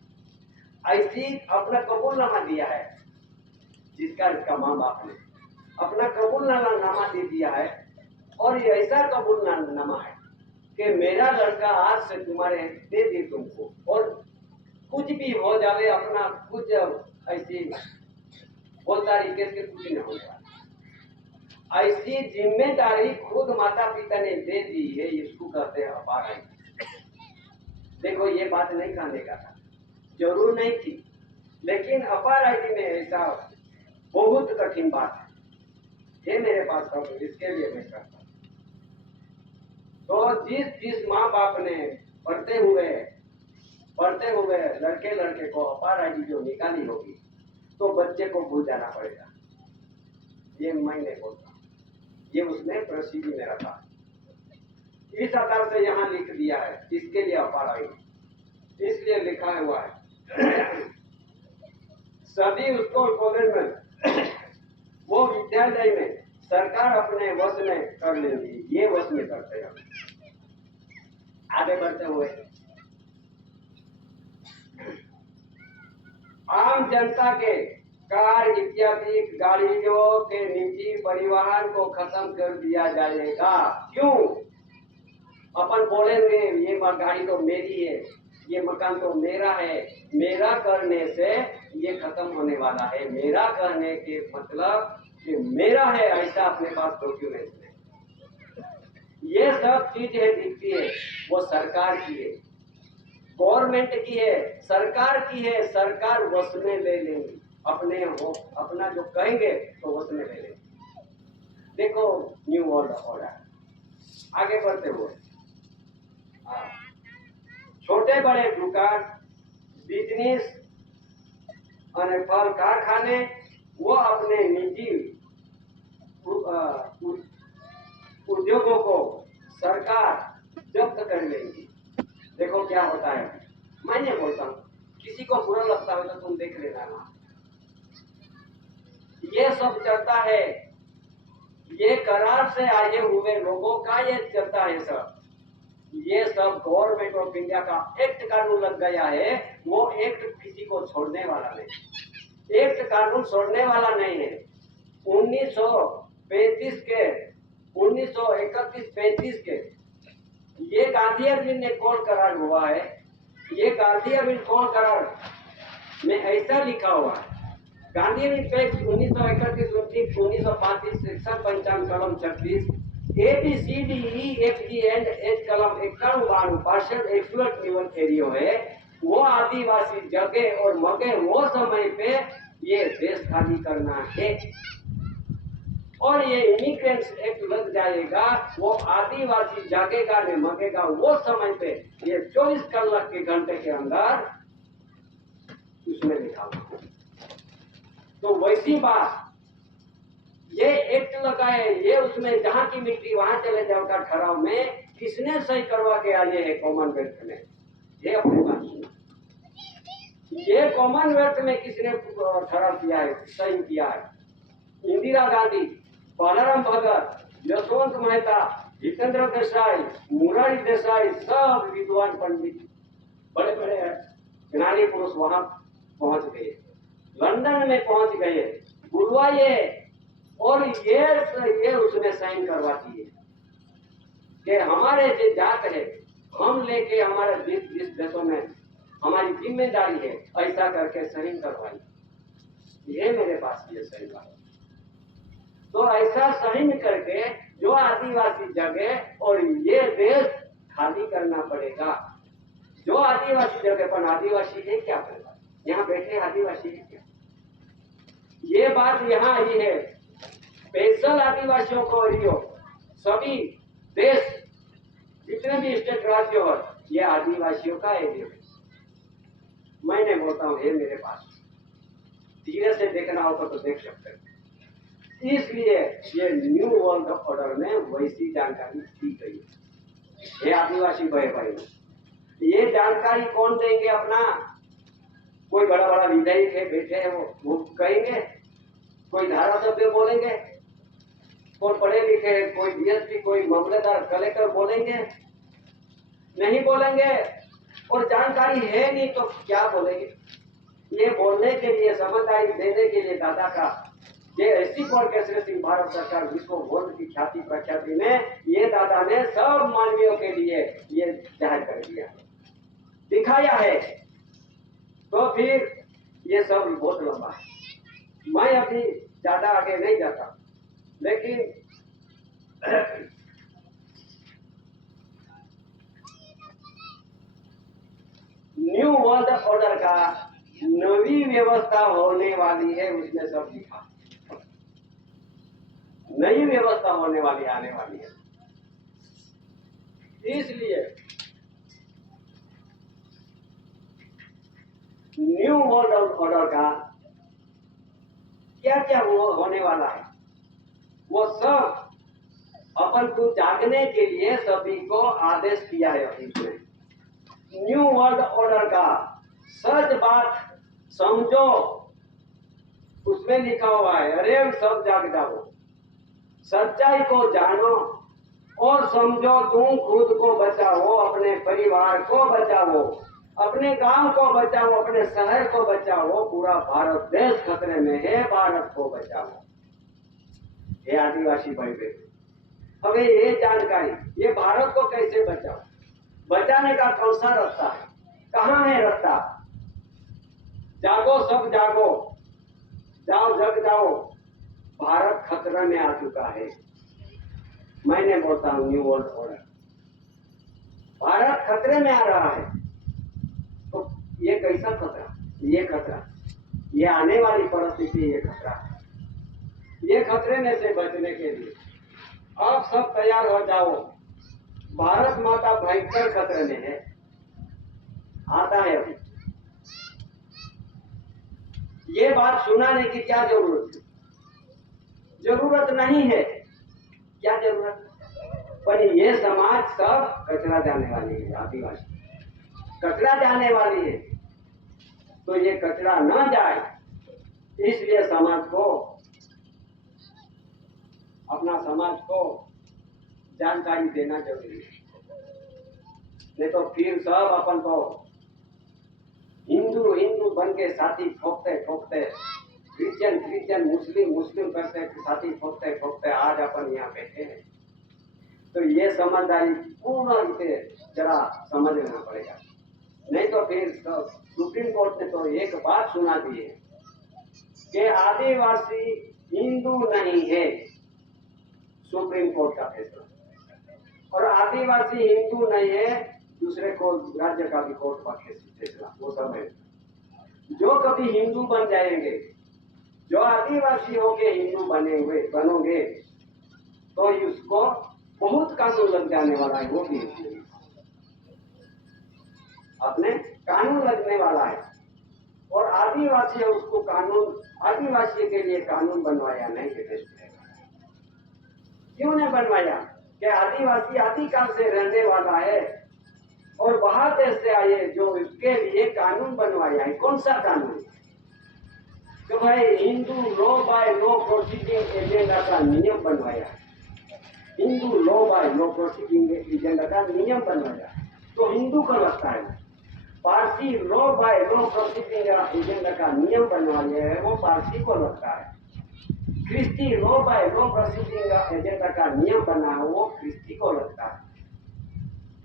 ऐसी अपना कबूलनामा दिया है, जिसका इसका माँ बाप ने अपना कबूलनामा दे दिया है। और ये ऐसा कबूलनामा है कि मेरा लड़का आज से तुम्हारे दे दी तुमको, और कुछ भी हो जावे अपना कुछ ऐसी बोलदारी के कुछ नहीं होगा। ऐसी जिम्मेदारी खुद माता पिता ने दे दी है, इसको कहते हैं अपार आईडी। देखो ये बात नहीं कहने का था, जरूर नहीं थी, लेकिन अपार आईडी में ऐसा बहुत कठिन बात है। ये मेरे पास सब, इसके लिए मैं करता हूँ। तो जिस माँ बाप ने पढ़ते हुए लड़के को अपार आईडी जो निकाली होगी, तो बच्चे को भूल जाना पड़ेगा। ये मैं नहीं बोलता, ये उसने प्रसिद्धि में रखा। इस आधार से यहाँ लिख दिया है, इसके लिए अपार आईडी इसलिए लिखा हुआ है। सभी स्कूल कॉलेज में वो विद्यालय में सरकार अपने वश में कर लेगी, ये वश में करते हैं। आगे बढ़ते हुए आम जनता के कार इत्यादि गाड़ियों के निजी परिवहन को खत्म कर दिया जाएगा। क्यों? अपन बोलेंगे ये गाड़ी तो मेरी है, ये मकान तो मेरा है, मेरा करने से ये खत्म होने वाला है। मेरा करने के मतलब कि मेरा है, ऐसा अपने पास डॉक्यूमेंट है। ये सब चीजें दिखती है, वो सरकार की है, गवर्नमेंट की है, सरकार की है। सरकार वश में ले लेंगी, अपने हो अपना जो कहेंगे तो वश में ले लेंगे। देखो न्यू वर्ल्ड ऑर्डर। आगे बढ़ते हुए छोटे बड़े दुकान, बिजनेस और फल कारखाने वो अपने निजी उद्योगों को सरकार जब्त कर लेगी। देखो क्या होता है, मैं नहीं बोलता हूँ, किसी को बुरा लगता है तो तुम देख लेना ना। ये सब चलता है, ये करार से आए हुए लोगों का ये चलता है सब। ये सब गवर्नमेंट ऑफ इंडिया का एक्ट कानून लग गया है, वो एक्ट किसी को छोड़ने वाला नहीं। एक्ट कानून छोड़ने वाला नहीं है। 1935 के 1931-35 के ये गांधी अरविंद ने कौन करार हुआ है। ये गांधी अरविंद कौन करार में ऐसा लिखा हुआ है, गांधी अरविंद एक्ट 1931, 1935, 55 कलम 36, ABCDEFG एंड H कलम 91 पार्शियल एक्सक्लूड ट्राइबल एरिया है। वो आदिवासी जगह और मगे वो समय पे ये देश खाली करना है, और ये इमिग्रेंट्स एक्ट लग जाएगा। वो आदिवासी जागेगा ने मगेगा वो समय पे, ये 24 कलाक के घंटे के अंदर उसमें लिखा हुआ। तो वैसी बात ये एक्ट लगा है, ये उसमें जहां की मिट्टी वहां चले जाओगा ठहराव में, किसने सही करवा के आए हैं कॉमनवेल्थ में? ये अपने पास ये कॉमनवेल्थ में किसने ठहराव किया है, सही किया है? इंदिरा गांधी, बालाराम भगत, यशवंत मेहता, जितेंद्र देसाई, मुरारी देसाई, सब विद्वान पंडित बड़े बड़े ज्ञानी पुरुष वहां पहुंच गए, लंदन में पहुंच गए, बुलवाइए, और ये उसमें साइन करवाती है कि हमारे जो जात है हम लेके हमारे जिस देशों में हमारी जिम्मेदारी है, ऐसा करके साइन करवाई। ये मेरे पास ये सही बात। तो ऐसा साइन करके जो आदिवासी जगह और ये देश खाली करना पड़ेगा। जो आदिवासी जगह पर आदिवासी है क्या करेगा, यहाँ बैठे आदिवासी है क्या? ये बात यहाँ आई है, स्पेशल आदिवासियों को एरियो, सभी देश जितने भी स्टेट राज्य हो, ये आदिवासियों का एरिया है। मैंने बोलता हूँ, ये मेरे पास धीरे से देखना होगा तो देख सकते हैं। इसलिए ये न्यू वर्ल्ड ऑर्डर में वैसी जानकारी दी गई है। ये आदिवासी भाई, ये जानकारी कौन देंगे? अपना कोई बड़ा बड़ा विधायक है बैठे हैं, वो कहेंगे, कोई धारा सभ्य बोलेंगे, कोई पढ़े लिखे है, कोई डीएसपी, कोई मामलेदार, कलेक्टर बोलेंगे? नहीं बोलेंगे। और जानकारी है नहीं तो क्या बोलेंगे? ये बोलने के लिए, समझदारी देने के लिए दादा का ये ऐसी केसरी सिंह भारत सरकार विश्व वर्ल्ड की ख्याति प्रख्याति में ये दादा ने सब मानवियों के लिए ये जाहिर कर दिया, दिखाया है। तो फिर ये सब बहुत लंबा है, मैं अभी ज्यादा आगे नहीं जाता, लेकिन न्यू वर्ल्ड ऑर्डर का नवी व्यवस्था होने वाली है, उसमें सब लिखा, नई व्यवस्था होने वाली, आने वाली है। इसलिए न्यू वर्ल्ड ऑर्डर का क्या क्या वो होने वाला है, वो सब अपन को जागने के लिए सभी को आदेश किया है। इसमें न्यू वर्ल्ड ऑर्डर का सच बात समझो, उसमें लिखा हुआ है, अरे सब जाग जाओ, सच्चाई को जानो और समझो, तुम खुद को बचाओ, अपने परिवार को बचाओ, अपने गांव को बचाओ, अपने शहर को बचाओ, पूरा भारत देश खतरे में है, भारत को बचाओ। ये आदिवासी भाई बहन, हमें ये जानकारी, ये भारत को कैसे बचाओ, बचाने का कौन सा रास्ता है, कहाँ है रास्ता? जागो, सब जागो, जाओ, जग जाओ, भारत खतरे में आ चुका है। मैंने बोलता हूँ न्यू वर्ल्ड ऑर्डर, भारत खतरे में आ रहा है। तो ये कैसा खतरा? ये खतरा, ये आने वाली परिस्थिति, ये खतरा, ये खतरे में से बचने के लिए आप सब तैयार हो जाओ। भारत माता भयंकर खतरे में है, आता है अभी। ये बात सुनाने की क्या जरूरत है? जरूरत नहीं है, क्या जरूरत? पर ये समाज सब कचरा जाने वाली है, आदिवासी कचरा जाने वाली है। तो ये कचरा न जाए, इसलिए समाज को, अपना समाज को जानकारी देना जरूरी है। नहीं तो फिर सब अपन को हिंदू हिंदू बन के साथी ठोकते ठोकते, क्रिश्चियन क्रिश्चियन, मुस्लिम मुस्लिम करते, साथी ठोकते ठोकते आज अपन यहाँ बैठे हैं। तो ये समझदारी पूर्ण रीते जरा समझ लेना पड़ेगा, नहीं तो फिर सुप्रीम कोर्ट ने तो एक बात सुना दी है कि आदिवासी हिंदू नहीं है, सुप्रीम कोर्ट का फैसला। और आदिवासी हिंदू नहीं है, दूसरे को राज्य का भी कोर्ट का फैसला, वो सब है। जो कभी हिंदू बन जाएंगे, जो आदिवासी होके हिंदू बनोगे, तो उसको बहुत कानून लग जाने वाला है, वो भी अपने कानून लगने वाला है। और आदिवासी है, उसको कानून, आदिवासी के लिए कानून बनवाया नहीं है। क्यों नहीं बनवाया? कि आदिवासी आदिकाल से रहने वाला है और बाहर देश से आए, जो उसके लिए कानून बनवाया है। कौन सा कानून? तो भाई Hindu law by law proceeding agenda का नियम बनवाया है, Hindu law by law proceeding agenda का नियम बनवाया। तो हिंदू को लगता है, Parsi law by law proceeding agenda का नियम बनवाया है, वो पारसी को लगता है। क्रिस्टी law by law proceeding agenda का नियम बना है, वो क्रिस्टी को लगता है।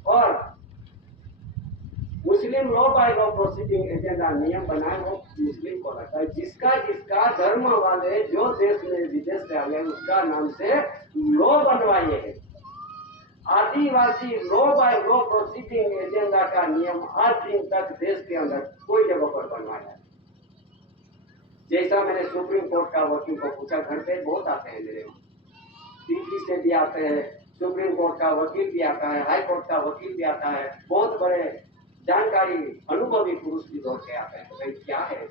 और मुस्लिम law by law proceeding agenda नियम बना है, वो मुस्लिम को लगता है। जिसका जिसका धर्म वाले जो देश में विदेश से आए, उसका नाम से लॉ बनवाए है। Adivasi law by law proceeding agenda का नियम आज दिन तक देश के अंदर कोई जगह पर बनवाया है। जैसा मैंने सुप्रीम कोर्ट का वकील को पूछा, घर पे बहुत आते हैं मेरे वहाँ, दिल्ली से भी आते हैं, सुप्रीम कोर्ट का वकील भी आता है, हाई कोर्ट का वकील भी आता है, बहुत बड़े जानकारी अनुभवी पुरुष भी दौड़ के आते हैं। तो भाई क्या है?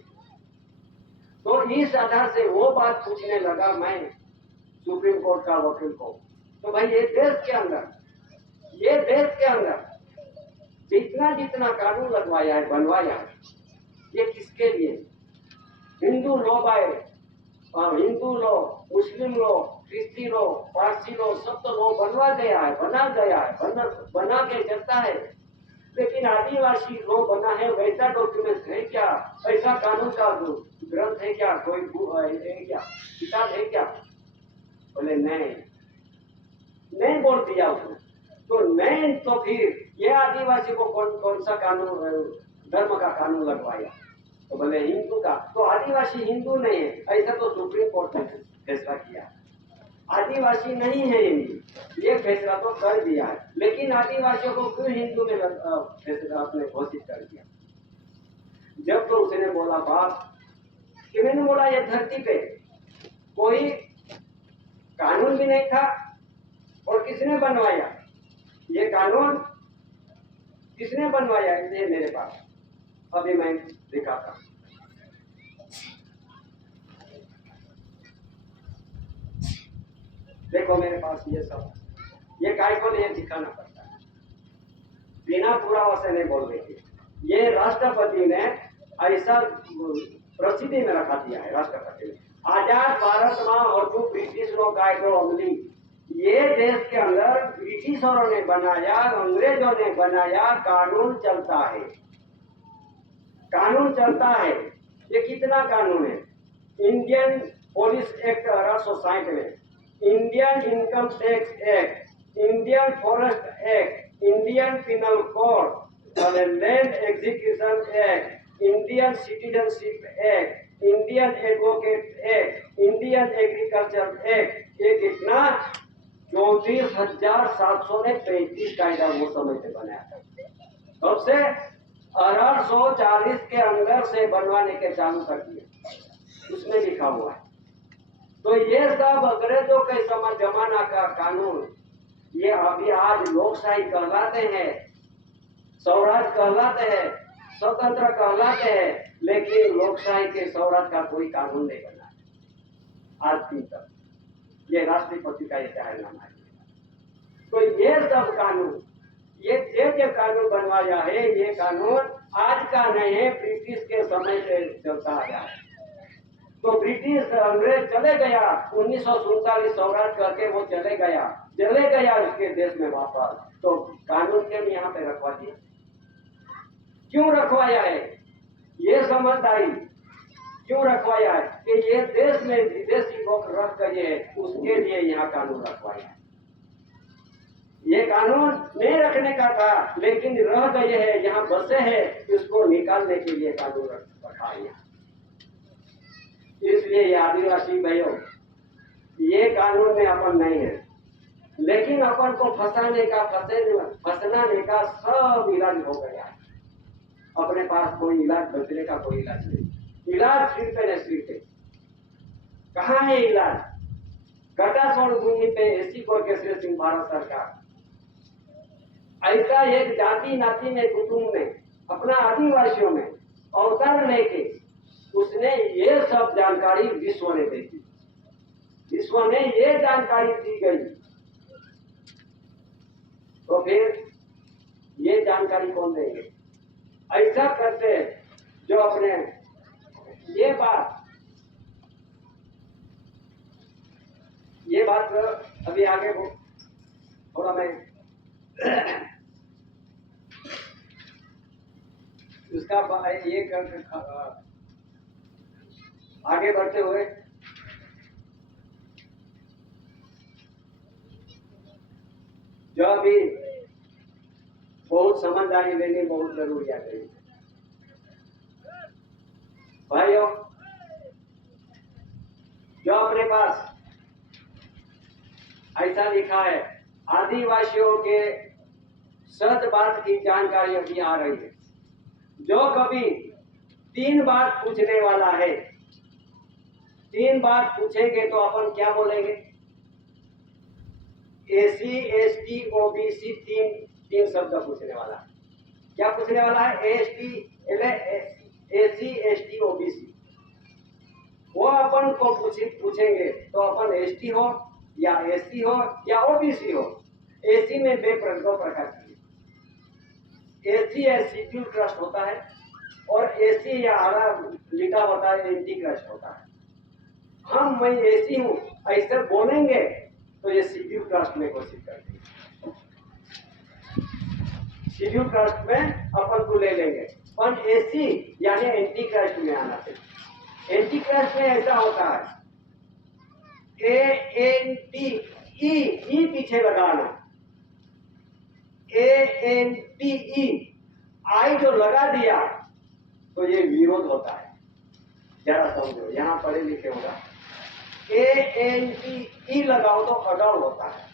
तो इस आधार से वो बात पूछने लगा मैं सुप्रीम कोर्ट का वकील को, तो भाई ये देश के अंदर जितना जितना कानून लगवाया है, बनवाया है, ये किसके लिए? Hindu law by Hindu law, Muslim law, क्रिश्ची लॉ, पारसी लॉ, सब तो लॉ बना के चलता है, लेकिन आदिवासी लॉ बना है, वैसा डॉक्यूमेंट है क्या? ऐसा कानून का ग्रंथ है क्या? कोई है क्या? किताब है क्या? बोले नहीं बोल दिया उसने। तो नहीं, तो फिर ये आदिवासी को कौन सा कानून, धर्म का कानून लगवाया? तो बोले हिंदू का। तो आदिवासी हिंदू नहीं है, ऐसा तो सुप्रीम कोर्ट ने फैसला किया। आदिवासी नहीं है हिंदू, ये फैसला तो कर दिया है, लेकिन आदिवासियों को क्यों हिंदू में फैसला आपने घोषित कर दिया? जब तो उसने बोला बाप कि मैंने बोला ये धरती पे कोई कानून भी नहीं था, और किसने बनवाया ये कानून? किसने बनवाया? ये मेरे पास अभी मैं दिखाता हूं। देखो मेरे पास ये सब, ये काय को लिए दिखाना पड़ता है, बिना पुरावा से नहीं बोल रही थी। ये राष्ट्रपति ने ऐसा प्रसिद्धि में रखा दिया है। राष्ट्रपति ने आजाद भारत में और जो ब्रिटिश लोग कायदो अमली, ये देश के अंदर ब्रिटिशरों ने बनाया, अंग्रेजों ने बनाया, कानून चलता है। ये कितना कानून है? इंडियन पुलिस एक्ट 1860 में, Indian income tax act, Indian forest act, Indian penal code, land execution act, Indian citizenship act, Indian advocate act, Indian agriculture act, ये कितना 34,735 कायदा वो समय से बनाया था। तब से 1840 के अंदर से बनवाने के चालू कर दिए, उसमें लिखा हुआ है। तो ये सब अंग्रेजों के समय जमाना का कानून, ये अभी आज लोकशाही कहलाते हैं, स्वराज कहलाते हैं, स्वतंत्र कहलाते हैं, लेकिन लोकशाही के स्वराज का कोई कानून नहीं बना आज दिन तक। ये राष्ट्रपति का ये जाहिरनामा है। तो ये सब कानून, ये जो कानून बनवाया है, ये कानून आज का नहीं है, ब्रिटिश के समय से चलता आया है। तो ब्रिटिश अंग्रेज चले गया 1947 स्वराज करके, वो चले गया उसके देश में वापस। तो कानून के यहाँ पे रखवा दिया, क्यों रखवाया है? ये समझदारी क्यों रखवाया है कि ये देश में विदेशी लोग रख गए, उसके लिए यहाँ कानून रखवाया है। ये कानून नहीं रखने का था, लेकिन रह गए हैं, यहाँ बसे हैं, इसको निकालने के लिए कानून रखा है। इसलिए ये आदिवासी भाइयों, ये कानून में अपन नहीं है, लेकिन अपन को फंसाने का सब इलाज हो गया है। अपने पास कोई इलाज, बचने का कोई इलाज नहीं। इलाज सिर्फ है, सिर्फ है। कहाँ है इलाज? घटासोड़ भूमि पे एसी को कैसे सिंह भारत सरकार ऐसा एक जाति नाती में, कुटुंब में, अपना आदिवासियों में अवतार लेके उसने ये सब जानकारी विश्व ने दी, विश्व ने ये जानकारी दी गई। तो फिर ये जानकारी कौन देंगे? ऐसा करते जो अपने ये बात अभी आगे थोड़ा मैं उसका ये आगे बढ़ते हुए जो अभी बहुत समझदारी लेनी बहुत जरूरी है भाइयों। जो अपने पास ऐसा लिखा है आदिवासियों के सच बात की जानकारी अभी आ रही है। जो कभी 3 बात पूछने वाला है, 3 बात पूछेंगे तो अपन क्या बोलेंगे? एसी, एसटी, ओबीसी, तीन शब्द पूछने वाला है। क्या पूछने वाला है? AC, ST, OBC. वो अपन को पूछेंगे तो अपन एसटी हो या एससी हो या ओबीसी हो। एसी में दो प्रकार की है। एसी या शेड्यूल कास्ट होता है और एसी या आधा लिखा होता है एंटी कास्ट होता है। मैं एसी हूं ऐसे बोलेंगे तो ये शेड्यूल कास्ट में घोषित कर देंगे। शेड्यूल कास्ट में अपन को ले लेंगे, पर एसी यानी एंटी कास्ट में आना चाहिए। एंटी कास्ट में ऐसा होता है ई पीछे लगाना, ANTE आई जो लगा दिया तो ये विरोध होता है। जरा समझो, यहां पढ़े लिखे होगा। ANTE लगाओ तो अगाउ होता है,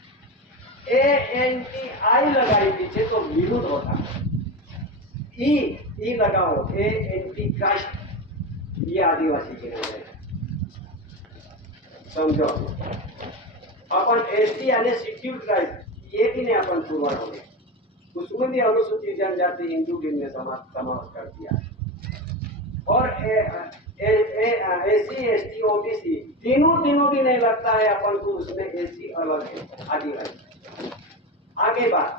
ANTI लगाई पीछे तो विरुद्ध होता है। ई लगाओ एंटी कास्ट, ये आदिवासी के नाम है। समझो, अपन एसटी यानी शेड्यूल कास्ट ये भी नहीं अपन पूर्वज हो गए, उसमें भी अनुसूचित जनजाति हिंदू टीम ने समावेश कर दिया। और एसी, एसटी, ओबीसी तीनों भी नहीं लगता है अपन को, उसमें एसी अलग है, आदिवासी। आगे बात,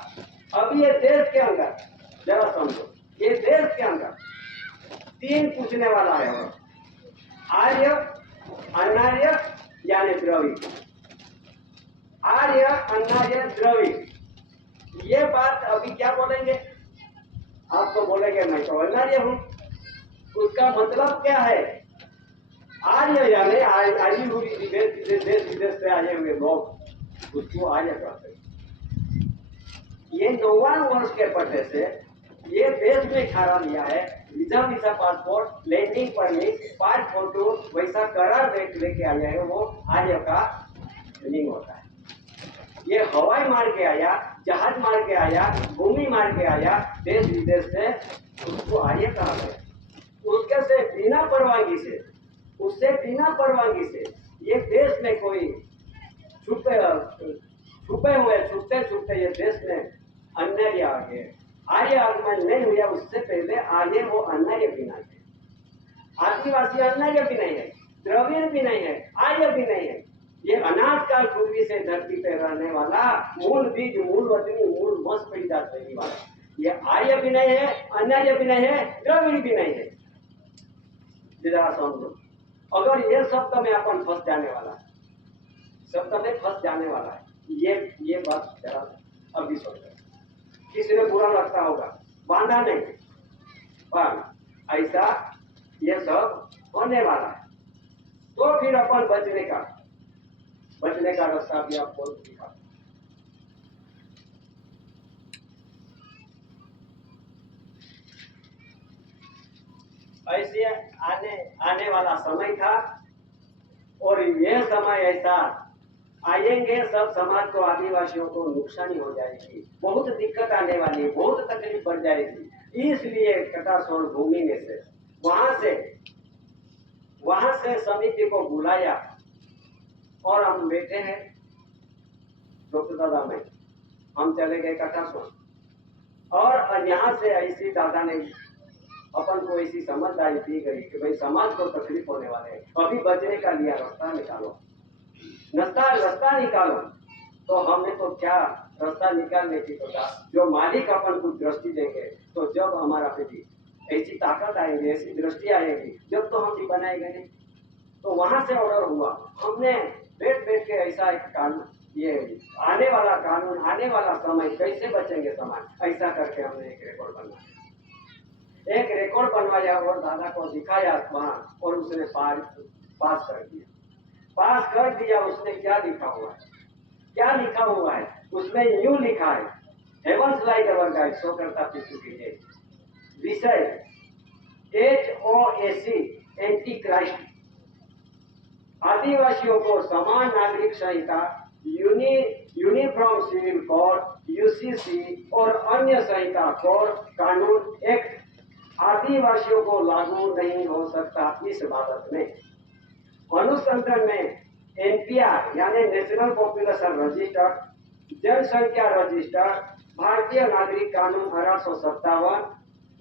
अब ये देश के अंदर जरा समझो, ये देश के अंदर 3 पूछने वाला है। आर्य, अनार्य यानी द्रविड़। आर्य, अनार्य, द्रविड़। ये बात अभी क्या बोलेंगे? आप तो बोलेंगे मैं तो अनार्य हूं। उसका मतलब क्या है? आर्य यानी आई हुई देश विदेश से आए हुए लोग, उसको आर्य कहते हैं। ये 99 वर्ष के पढ़ने से ये देश में खड़ा लिया है, visa passport, landing permit, park photo वैसा करार लेके आया है, वो आर्य का मीनिंग होता है। ये हवाई मार के आया, जहाज मार के आया, भूमि मार के आया देश विदेश से, उसको आर्य कहा गया। उसके से बिना परवानगी से, उससे बिना परवानगी से ये देश में कोई छुपे हुए छुपते ये देश में अन्य आ गए। आर्य आगमन नहीं हुआ उससे पहले आर्य वो अन्य भी नहीं है, आदिवासी अन्य भी नहीं है, द्रविड़ भी नहीं है, आर्य भी नहीं है। ये अनाथ काल पूर्वी से धरती पे रहने वाला मूल बीज, मूल वतनी, मूल मस्त पैदा रहने वाला, ये आर्य भी नहीं है, अन्य भी नहीं है, द्रविड़ भी नहीं है। जरा समझो, अगर ये शब्द में अपन फंस जाने वाला है, शब्द में फंस जाने वाला है, ये बात जरा अभी सोचो। किसी ने बुरा लगता होगा, बांधा नहीं, पर ऐसा ये सब होने वाला है। तो फिर अपन बचने का रास्ता भी आपको दिखा। ऐसे आने वाला समय था और ये समय ऐसा आएंगे, सब समाज को, आदिवासियों को नुकसानी हो जाएगी, बहुत दिक्कत आने वाली है, बहुत तकलीफ बढ़ जाएगी। इसलिए कटासोल भूमि में से वहां से समिति को बुलाया और हम बैठे हैं डॉक्टर दादा में, हम चले गए कटासोल। और यहाँ से ऐसी दादा ने अपन को ऐसी समझदारी दी गई कि भाई समाज को तकलीफ होने वाले है, अभी बचने का लिया रास्ता निकालो, रास्ता निकालो। तो हमने तो क्या रास्ता निकालने की तो जो मालिक अपन को दृष्टि देंगे, तो जब हमारा प्रति ऐसी ताकत आएगी, ऐसी दृष्टि आएगी, जब तो हम भी बनाएंगे नहीं। तो वहां से ऑर्डर हुआ, हमने बैठ के ऐसा एक कानून, ये आने वाला कानून, आने वाला समय कैसे बचेंगे समाज, ऐसा करके हमने एक रिकॉर्ड बनवाया और दादा को दिखाया वहां, और उसने पास कर दिया। उसने क्या लिखा हुआ है? उसमें यूं लिखा है, हेवंस लाइक अवर गाइड, सो करता पीछू कीजिए। विषय HOAC एंटी क्राइस्ट, आदिवासियों को समान नागरिक संहिता यूनिफॉर्म सिविल कोड यूसीसी और अन्य संहिता कोड कानून एक्ट आदिवासियों को लागू नहीं हो सकता। इस बाबत में अनुसंधान में एनपीआर यानी नेशनल पॉपुलेशन रजिस्टर, जनसंख्या रजिस्टर, भारतीय नागरिक कानून 1857,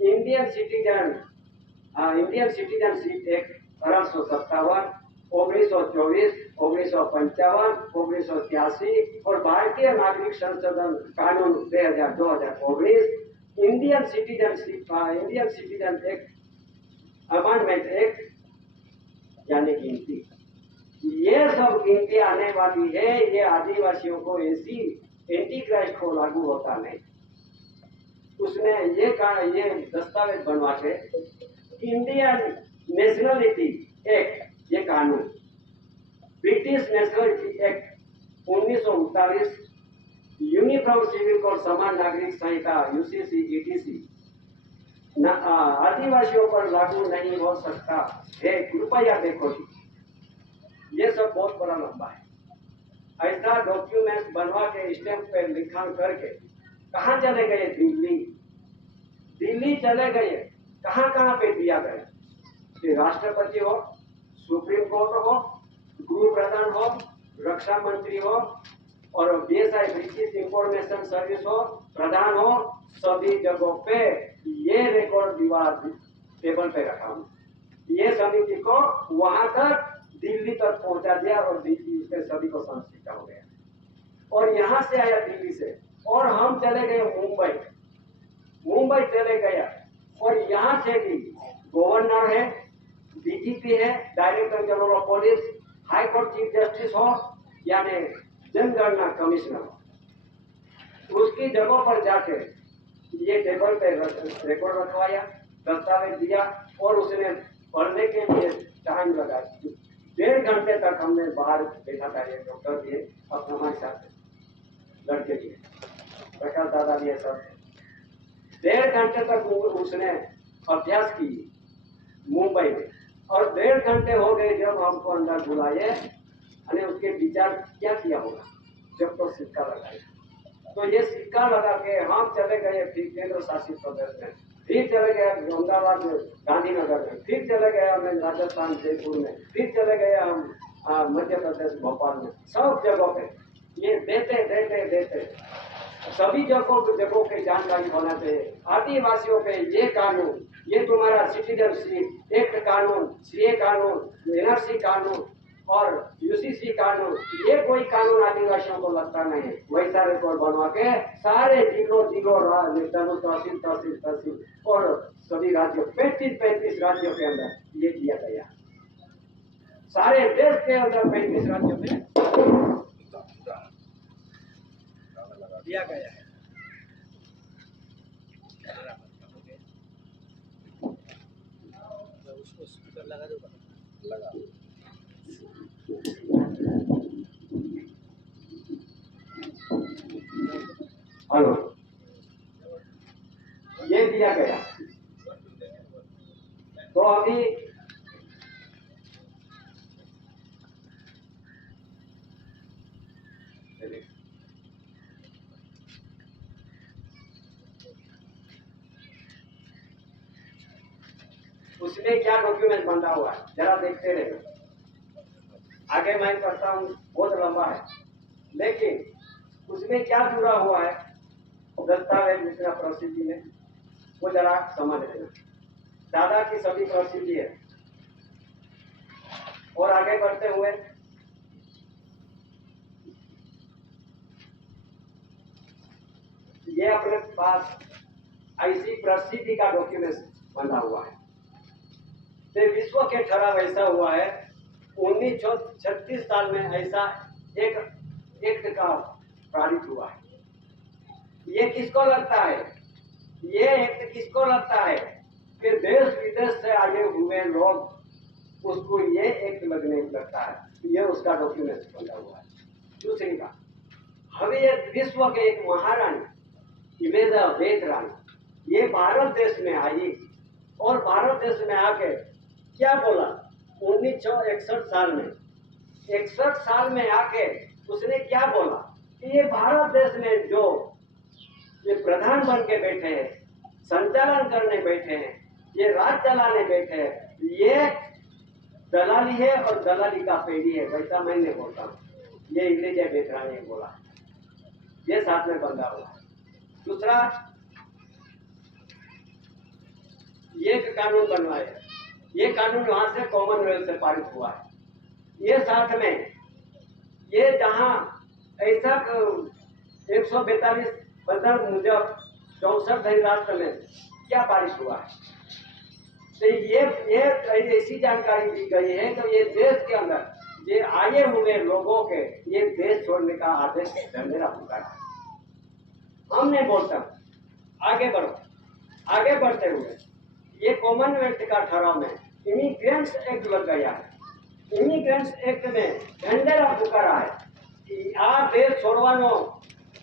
इंडियन सिटीजनशिप एक्ट 1857, 1924, 1955, 1983 और भारतीय नागरिक संशोधन कानून 2019, Indian citizen act amendment act यानी गिनती, ये सब गिनती आने वाली है। ये आदिवासियों को ऐसी एंटी क्राइस्ट को लागू होता नहीं। उसने ये दस्तावेज बनवा के इंडियन नेशनलिटी एक्ट, ये कानून, British nationality act 1939, uniform civil code समान नागरिक संहिता यूसीसी ईटीसी आदिवासियों पर लागू नहीं हो सकता है। कृपया देखो जी, ये सब बहुत बड़ा लंबा है। ऐसा डॉक्यूमेंट्स बनवा के स्टैम्प पे लिखा करके कहाँ चले गए? दिल्ली चले गए। कहाँ कहाँ पे दिया गया? कि राष्ट्रपति हो, सुप्रीम कोर्ट हो, गृह प्रधान हो, रक्षा मंत्री हो और बीएसआई ब्रिटिश इंफॉर्मेशन सर्विस हो, प्रधान हो, सभी जगहों पे ये रिकॉर्ड दीवार टेबल पे रखा हूँ। ये समिति को वहां तक दिल्ली तक पहुंचा दिया और दिल्ली उसके सभी को संस्कृत हो गया। और यहाँ से आया दिल्ली से और हम चले गए मुंबई चले गया और यहाँ से भी गवर्नर है, डीजीपी है, director general of police, high court chief justice हो यानी जनगणना कमिश्नर हो, उसकी जगह पर जाके ये टेबल पे रिकॉर्ड रखवाया, दस्तावेज दिया और उसने पढ़ने के लिए टाइम लगा। 1.5 घंटे तक हमने बाहर बैठा था। ये डॉक्टर भी अब हमारे साथ लड़के भी प्रकाश दादा भी है सब। 1.5 घंटे तक उसने अभ्यास की मुंबई में और 1.5 घंटे हो गए जब हमको अंदर बुलाए। और उसके विचार क्या किया होगा जब तो सिक्का लगाया। तो ये सिक्का लगा के हम चले गए फिर केंद्र शासित प्रदेश में, फिर चले गए अहमदाबाद में, गांधीनगर में, फिर चले गए हम राजस्थान जयपुर में, फिर चले गए हम मध्य प्रदेश भोपाल में। सब जगहों पे ये देते सभी जगहों की जानकारी होना चाहिए। आदिवासियों पे ये कानून, ये तुम्हारा सिटीजनशिप एक्ट कानून, सीए कानून, एनआरसी कानून और यूसीसी कानून, ये कोई कानून आदिवासियों को लगता नहीं है। वैसा रिकॉर्ड बनवा के सारे जिलों तहसील और सभी राज्यों 35 राज्यों के अंदर ये किया गया। सारे देश के अंदर 35 राज्यों में दिया गया है। उसको स्पीकर लगा दो, लगा हेलो, ये दिया गया। तो अभी उसमें क्या डॉक्यूमेंट बना हुआ है जरा देखते रहे। आगे मैं करता हूँ, बहुत लंबा है, लेकिन उसमें क्या जुड़ा हुआ है दस्तावेज मिश्रा प्रसिद्धि में, वो जरा समझ लेना। दादा की सभी प्रसिद्धि है। और आगे बढ़ते हुए ये अपने पास ऐसी प्रसिद्धि का डॉक्यूमेंट बना हुआ है। तो विश्व के ठहराव ऐसा हुआ है 1936 साल में ऐसा एक एक्ट का पारित हुआ है। ये किसको लगता है? ये एक्ट किसको लगता है कि देश विदेश से आए हुए लोग उसको ये एक्ट लगने लगता है। ये उसका डॉक्यूमेंट बना हुआ है। दूसरी बात, हमें ये विश्व के एक महारानी इमेजा वेद रानी ये भारत देश में आई और भारत देश में आके क्या बोला 1961 साल में 61 साल में आके उसने क्या बोला कि ये भारत देश में जो ये प्रधान बन के बैठे हैं, संचालन करने बैठे हैं, ये राज चलाने बैठे हैं, ये दलाली है और दलाली का पेड़ी है। वैसा मैं नहीं बोलता हूँ, ये इंग्लिश बेचरा ने बोला, ये साथ में बंधा हुआ है। दूसरा, ये कानून बनवाया, ये कानून वहां से कॉमनवेल्थ से पारित हुआ है। ये साथ में ये जहां ऐसा 142 बदल मुजब 64 राष्ट्र में क्या पारित हुआ है, तो ये ऐसी जानकारी दी गई है कि ये देश के अंदर ये आए हुए लोगों के ये देश छोड़ने का आदेश मेरा पुकारा है। हम नहीं बोलता, आगे बढ़ो। आगे बढ़ते हुए ये कॉमनवेल्थ का ठहराव में इमिग्रेंट्स एक्ट लग गया है। इमिग्रेंट्स एक्ट में ढंढेरा पुकारा है कि आ देश छोड़वानो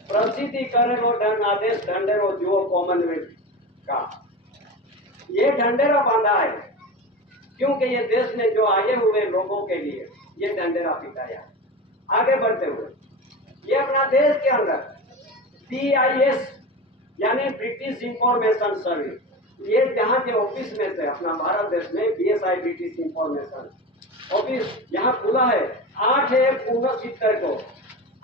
प्रसिद्धि करेलो धन आदेश ढंढेरो जुओ कॉमनवेल्थ का, ये ढंढेरा बांधा है क्योंकि ये देश में जो आए हुए लोगों के लिए ये ढंढेरा पिटाया। आगे बढ़ते हुए ये अपना देश के अंदर PIS यानी ब्रिटिश इंफॉर्मेशन सर्विस, ये जहाँ के ऑफिस में से अपना भारत देश में BSI ब्रिटिश इंफॉर्मेशन ऑफिस यहाँ खुला है 8/1/69 को,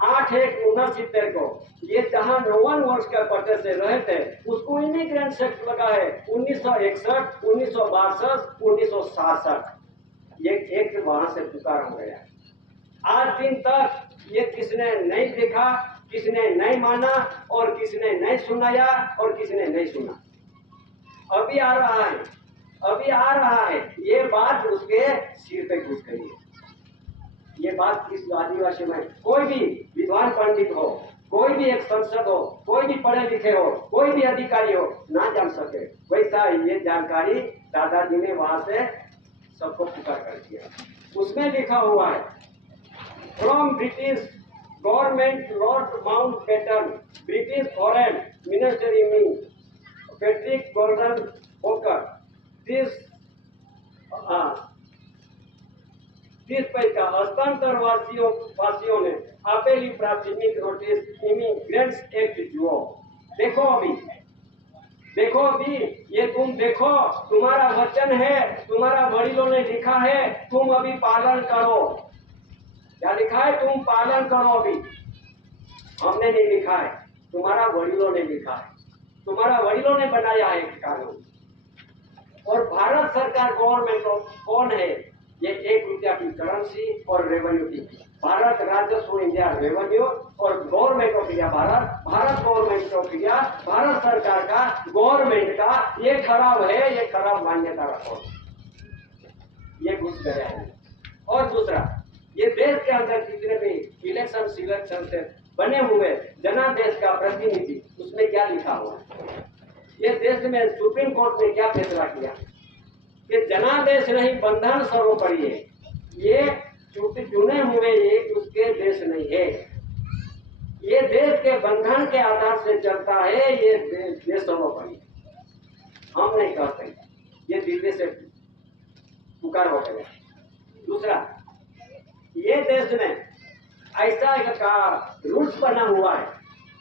8/1/69 को। ये जहाँ 59 वर्ष के पट्टे से रहे थे उसको इमिग्रेंट एक्ट लगा है 1961, 1962, 1967। ये एक वहां से पुकार हो गया। आज दिन तक ये किसने नहीं देखा, किसने नहीं माना और किसने नहीं सुनाया और किसने नहीं सुना। अभी आ रहा है, अभी आ रहा है, ये बात उसके सिर पे घुस गई है। ये बात इस आदिवासी में कोई भी विद्वान पंडित हो, कोई भी एक संसद हो, कोई भी पढ़े लिखे हो, कोई भी अधिकारी हो ना जान सके। वैसा ये जानकारी दादाजी ने वहां से सबको पुकार कर दिया। उसमें लिखा हुआ है from British government Lord Mountbatten British foreign ministry में पैट्रिक गॉर्डन होकर 30 पैसा हस्तांतर वासियों ने आपेली प्राथमिक नोटिस इमिग्रेंट्स एक्ट जुओ। देखो अभी, देखो अभी, ये तुम देखो, तुम्हारा वचन है, तुम्हारा वडीलों ने लिखा है, तुम अभी पालन करो। क्या लिखा है? तुम पालन करो। अभी हमने नहीं लिखा है, तुम्हारा वडीलों ने लिखा है, तुम्हारा वडीलों ने बनाया है एक कानून। और भारत सरकार गवर्नमेंट कौन है? ये 1 रुपया की करेंसी और रेवेन्यू की, भारत राजस्व इंडिया रेवेन्यू और government of India Bharat, Bharat government of India, Bharat सरकार का गवर्नमेंट का ये खराब है, ये खराब मान्यता रखो, ये घुस गया है। और दूसरा, ये देश के अंदर जितने भी इलेक्शन सिलेक्शन से बने हुए जनादेश का प्रतिनिधि, उसमें क्या लिखा हुआ है? ये देश में सुप्रीम कोर्ट ने क्या फैसला किया कि जनादेश नहीं बंधन सर्वोपरि है। ये चुने हुए एक उसके देश नहीं है, ये देश के बंधन के आधार से चलता है, ये देश सर्वोपरि है। हम नहीं कहते, ये दिल्ली से पुकार हो गया। दूसरा, ये देश में ऐसा एक रूल्स बना हुआ है,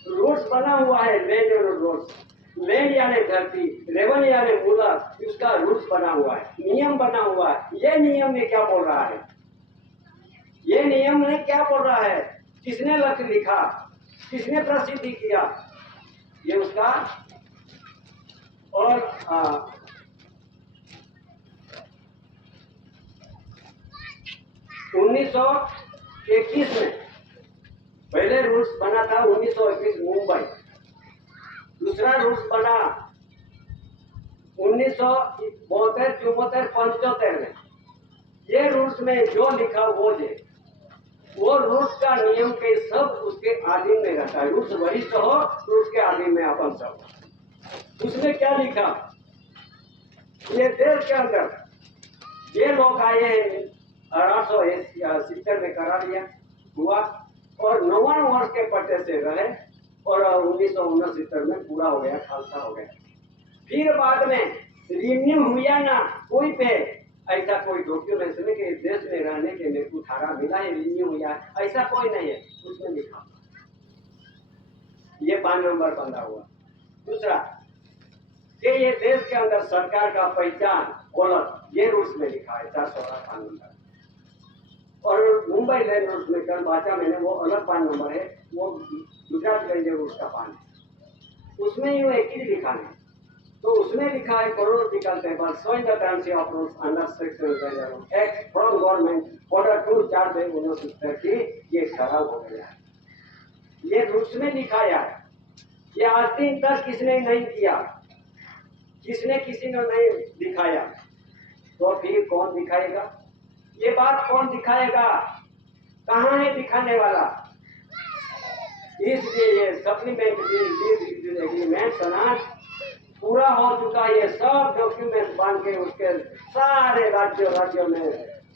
रूल्स बना हुआ है, लैंड और रूल्स, लैंड यानी धरती, रेवेन्यू यानी मूला, उसका रूल्स बना हुआ है, नियम बना हुआ है। ये नियम में क्या बोल रहा है? ये नियम में क्या बोल रहा है? किसने लिखा, किसने प्रसिद्धि किया? ये उसका। और 1921 में पहले रूल्स बना था 1921 मुंबई, दूसरा रूल्स बना 1972, 74, 75 में। ये रूल्स में जो लिखा वो रूल्स का नियम के सब उसके अधीन में रहता है। रूल्स वरिष्ठ हो, रूल्स के अधीन में अपन सब। उसमें क्या लिखा? ये देश के अंदर ये लोग आए 1870 में करा लिया हुआ और 59 वर्ष के पट्टे से रहे और 1969 में पूरा हो गया, खालसा हो गया। फिर बाद में रिन्यू हुआ ना कोई पे, ऐसा कोई डॉक्यूमेंट्स में कि देश में रहने के मेरे को धारा मिला है, रिन्यू हुआ है, ऐसा कोई नहीं है उसमें लिखा। ये 5 नंबर बंधा हुआ। दूसरा कि ये देश के अंदर सरकार का पहचान ओलख, ये रूल्स में लिखा है 418 5 नंबर। और मुंबई लैंड रूल्स में कल बाचा मैंने, वो अलग 5 नंबर है, वो गुजरात रेंज रूल्स का 5 है। उसमें यूं एक ही लिखा है, तो उसमें लिखा है chronological table showing the currency of rules under section X from government order 2 4 1970। ये खराब हो गया है, ये रूल्स में लिखा है। ये आज दिन तक किसने नहीं किया, किसी ने नहीं दिखाया, तो फिर कौन दिखाएगा? ये बात कौन दिखाएगा? कहाँ है दिखाने वाला? इसलिए ये सप्लीमेंट बिल एग्रीमेंट सनाद पूरा हो चुका। ये सब डॉक्यूमेंट बन के उसके सारे राज्यों में,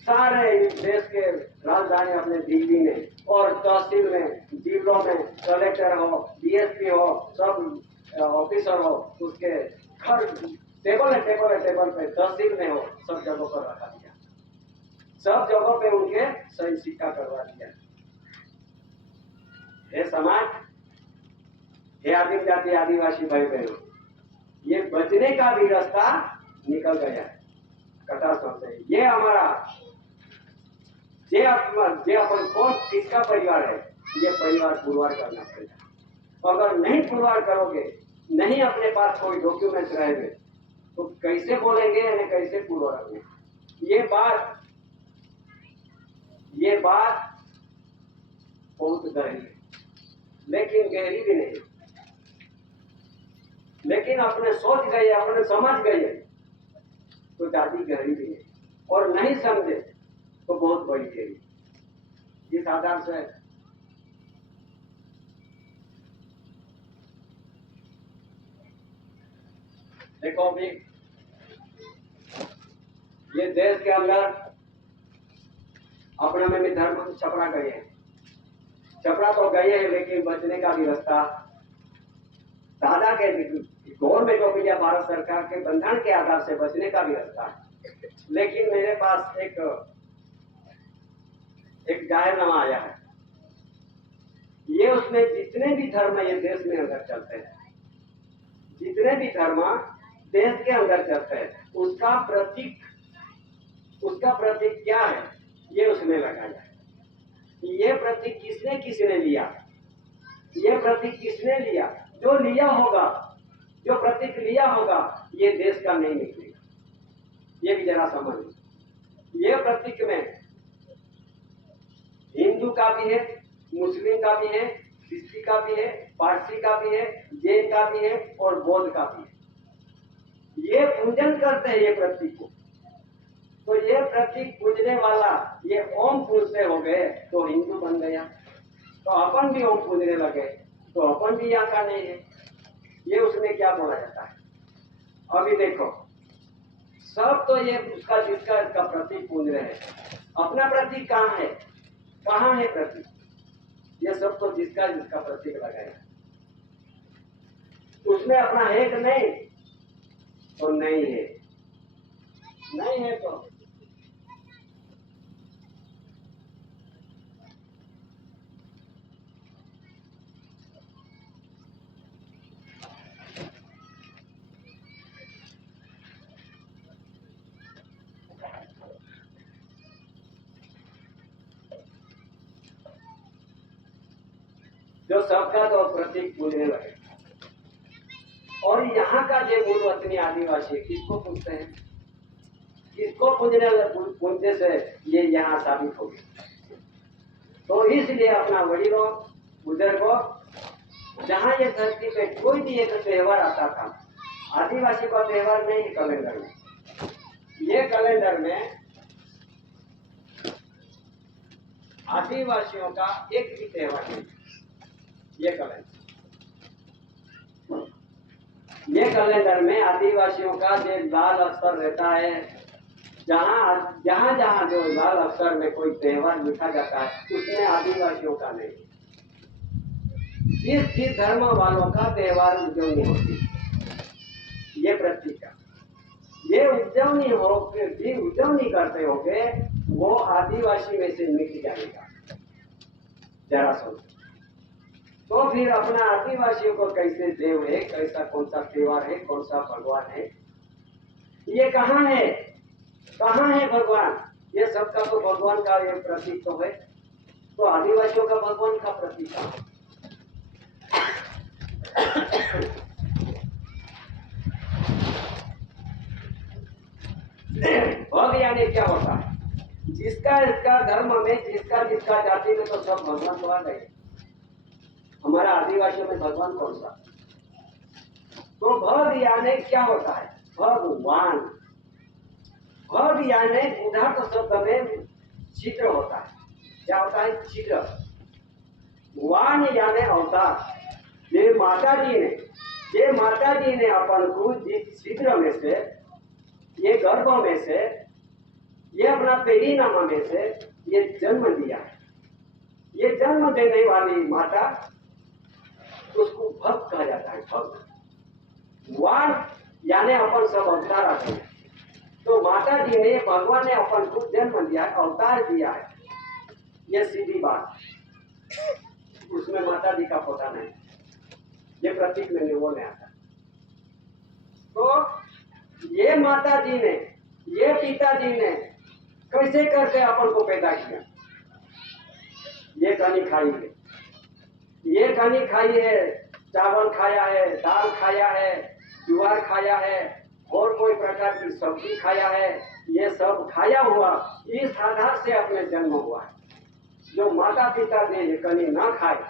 सारे देश के राजधानी अपने दिल्ली में और तहसील में, जिलों में कलेक्टर हो, डीएसपी हो, सब ऑफिसर हो, उसके घर टेबल पे तहसील में हो, सब जगहों पर रखा दिया, सब जगहों पे उनके सही सिक्का करवा दिया। हे समाज, हे आदिम जाति आदिवासी भाई बहनों, ये बचने का भी रास्ता निकल गया है कटासों से। ये हमारा जे अपन कौन किसका परिवार है, ये परिवार पुरवार करना पड़ेगा। अगर नहीं पुरवार करोगे, नहीं अपने पास कोई डॉक्यूमेंट्स रहेंगे, तो कैसे बोलेंगे यानी कैसे पुरवार होंगे? ये बात बहुत गहरी है, लेकिन गहरी भी नहीं, लेकिन अपने सोच गए, अपने समझ गए तो ज्यादा गहरी भी है, और नहीं समझे तो बहुत बड़ी गहरी। इस आधार से देखो, अभी ये देश के अंदर अपने में भी धर्म छपरा गए हैं, छपरा तो गए हैं, लेकिन बचने का भी रास्ता दादा के गवर्नमेंट ऑफ इंडिया भारत सरकार के बंधन के आधार से बचने का भी रास्ता है। लेकिन मेरे पास एक जाहिरनामा आया है, ये उसमें जितने भी धर्म ये देश में अंदर चलते हैं, जितने भी धर्म देश के अंदर चलते हैं, उसका प्रतीक क्या है, ये उसमें लगाया है। ये प्रतीक किसने लिया, ये प्रतीक किसने लिया? जो लिया होगा, जो प्रतीक लिया होगा, ये देश का नहीं निकलेगा। ये भी जरा समझ, ये प्रतीक में हिंदू का भी है, मुस्लिम का भी है, सिस्सी का भी है, पारसी का भी है, जैन का भी है और बौद्ध का भी है। ये पूजन करते हैं ये प्रतीक को, तो ये प्रतीक पूजने वाला ये ओम पूजते हो गए तो हिंदू बन गया, तो अपन भी ओम पूजने लगे तो अपन भी यहाँ का नहीं है। ये उसमें क्या बोला जाता है? अभी देखो, सब तो ये उसका जिसका प्रतीक पूज रहे हैं, अपना प्रतीक कहाँ है? कहाँ है प्रतीक? ये सब तो जिसका प्रतीक लगाया, उसमें अपना है कि नहीं? तो नहीं है, नहीं है तो जो सबका तो प्रतीक पूजने लगे। और यहाँ का जो मूल वतनी आदिवासी किसको पूजते हैं? किसको पूजने से ये यहाँ साबित हो गया। तो इसलिए अपना वडीलों बुजुर्गों, जहाँ ये धरती पे कोई भी एक त्योहार आता था, आदिवासी का त्योहार नहीं है कैलेंडर में, ये कैलेंडर में आदिवासियों का एक भी त्योहार नहीं। ये कैलेंडर में आदिवासियों का जो लाल अक्षर रहता है, जहाँ जो लाल अक्षर में कोई त्योहार लिखा जाता है, उसमें आदिवासियों का नहीं। जिस धर्म वालों का त्योहार उज्जवनी होती है, ये प्रतीक का, ये उज्जवनी करते हो के वो आदिवासी में से मिट जाएगा जरासंध। तो फिर अपना आदिवासियों को कैसे देव है, कैसा कौन सा त्योहार है, कौन सा भगवान है, ये कहाँ है, कहाँ है भगवान? ये सबका तो भगवान का ये प्रतीक तो है, तो आदिवासियों का भगवान का प्रतीक है। भग यानी क्या होता है? जिसका इसका धर्म में, जिसका जिसका जाति में तो सब भगवान तो आ गए। हमारा आदिवासियों में भगवान कौन सा? तो भग यानी क्या होता है? भगवान। भग यानी बुधार्थ शब्द में छिद्र होता है। क्या होता है? छिद्र। वान यानी अवतार। ये माता जी ने अपन को जिस छिद्र में से, ये गर्भ में से, ये अपना पेरीनामा में से ये जन्म दिया है। ये जन्म देने वाली माता, उसको भक्त कहा जाता है। भक्त। वान यानी अपन सब अवतार आते हैं। तो माता जी ने, भगवान ने अपन को जन्म दिया है, अवतार दिया है, ये सीधी बात। उसमें माता जी का पता नहीं, ये प्रतीक में वो नहीं आता। तो ये माता जी ने, ये पिताजी ने कैसे करके अपन को पैदा किया? ये कनी खाई है, ये कनी खाई है, चावल खाया है, दाल खाया है, ज्वार खाया है, और कोई प्रकार की सब्जी खाया है, ये सब खाया हुआ इस आधार से अपने जन्म हुआ है। जो माता पिता ने ये कनी ना खाए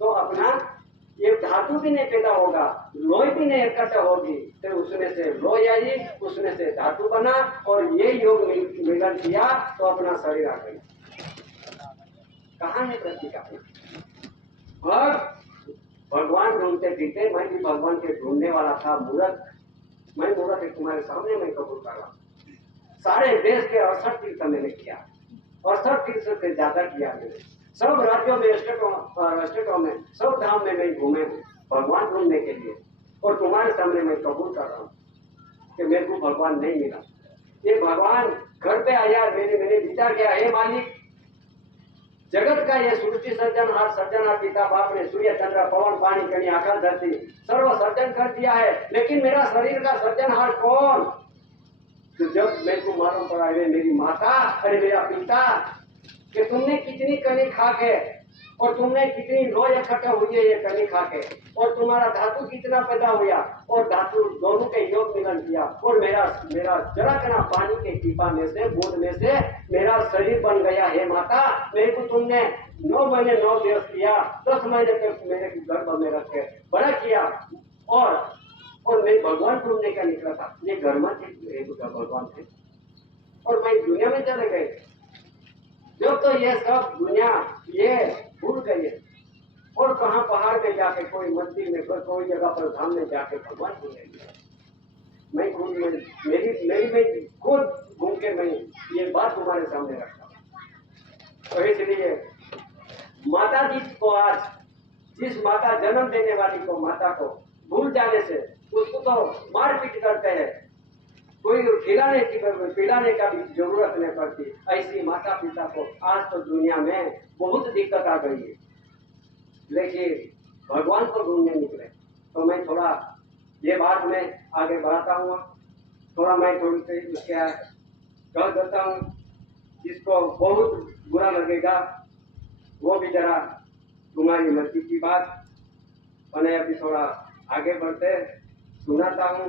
तो अपना ये धातु भी नहीं पैदा होगा, लोई भी नहीं इकट्ठा होगी, तो उसमें से लोई आई, उसमें से धातु बना, और ये योग मिलन किया तो अपना शरीर आ गया। कहाँ है प्रतीक अपना? भगवान ढूंढते फिरते, मैं भी भगवान के ढूंढने वाला था, मूर्ख। मैं मूर्ख है, तुम्हारे सामने मैं कबूल कर रहा हूँ। सारे देश के 68 तीर्थ मैंने किया, 68 तीर्थ से ज्यादा किया मैंने। सब राज्यों में, स्टेटों में, सब धाम में मैं घूमे हूँ भगवान ढूंढने के लिए, और तुम्हारे सामने मैं कबूल कर रहा हूँ कि मेरे को भगवान नहीं मिला। ये भगवान घर पे आया, मैंने विचार किया, हे मालिक, जगत का ये सृष्टि सर्जनहार पिता बाप ने सूर्य चंद्र पवन पानी कणी आकाश धरती सर्व सर्जन कर दिया है, लेकिन मेरा शरीर का सर्जनहार कौन? तो जब मेरे को मालूम पड़ा, मेरी माता, अरे मेरा पिता, कि तुमने कितनी कनी खा के, और तुमने कितनी लोई इकट्ठा हुई है ये कनी खा के, और तुम्हारा धातु कितना पैदा हुआ, और धातु दोनों के योग मिलन किया, और मेरा जरा कना पानी के टीपा में से, बूंद में से मेरा शरीर बन गया। हे माता, मेरे को तुमने 9 महीने 9 दिवस किया, 10 महीने तक मेरे गर्भ में रख के बड़ा किया, और मैं भगवान ढूंढने का निकला था। ये घर में थे भगवान थे, और मैं दुनिया में चले गए। जब तो ये सब दुनिया ये भूल गई, और कहाँ पहाड़ पे जाके, कोई मंदिर में, कोई जगह पर धाम में जाके भगवान ढूंढेंगे। मैं खुद मैं खुद घूम के मैं ये बात तुम्हारे सामने रखता हूँ। तो इसलिए माता जी को, आज जिस माता जन्म देने वाली को, माता को भूल जाने से उसको तो मारपीट करते हैं, कोई पिलाने का भी जरूरत नहीं पड़ती। ऐसी माता पिता को आज तो दुनिया में बहुत दिक्कत आ गई है, लेकिन भगवान को ढूंढने निकले। तो मैं थोड़ा ये बात में आगे बढ़ाता हूँ, थोड़ा मैं थोड़ी सी क्या कह देता हूँ, जिसको बहुत बुरा लगेगा वो भी जरा तुम्हारी मर्जी की बात। मैंने अभी थोड़ा आगे बढ़ते सुनाता हूँ।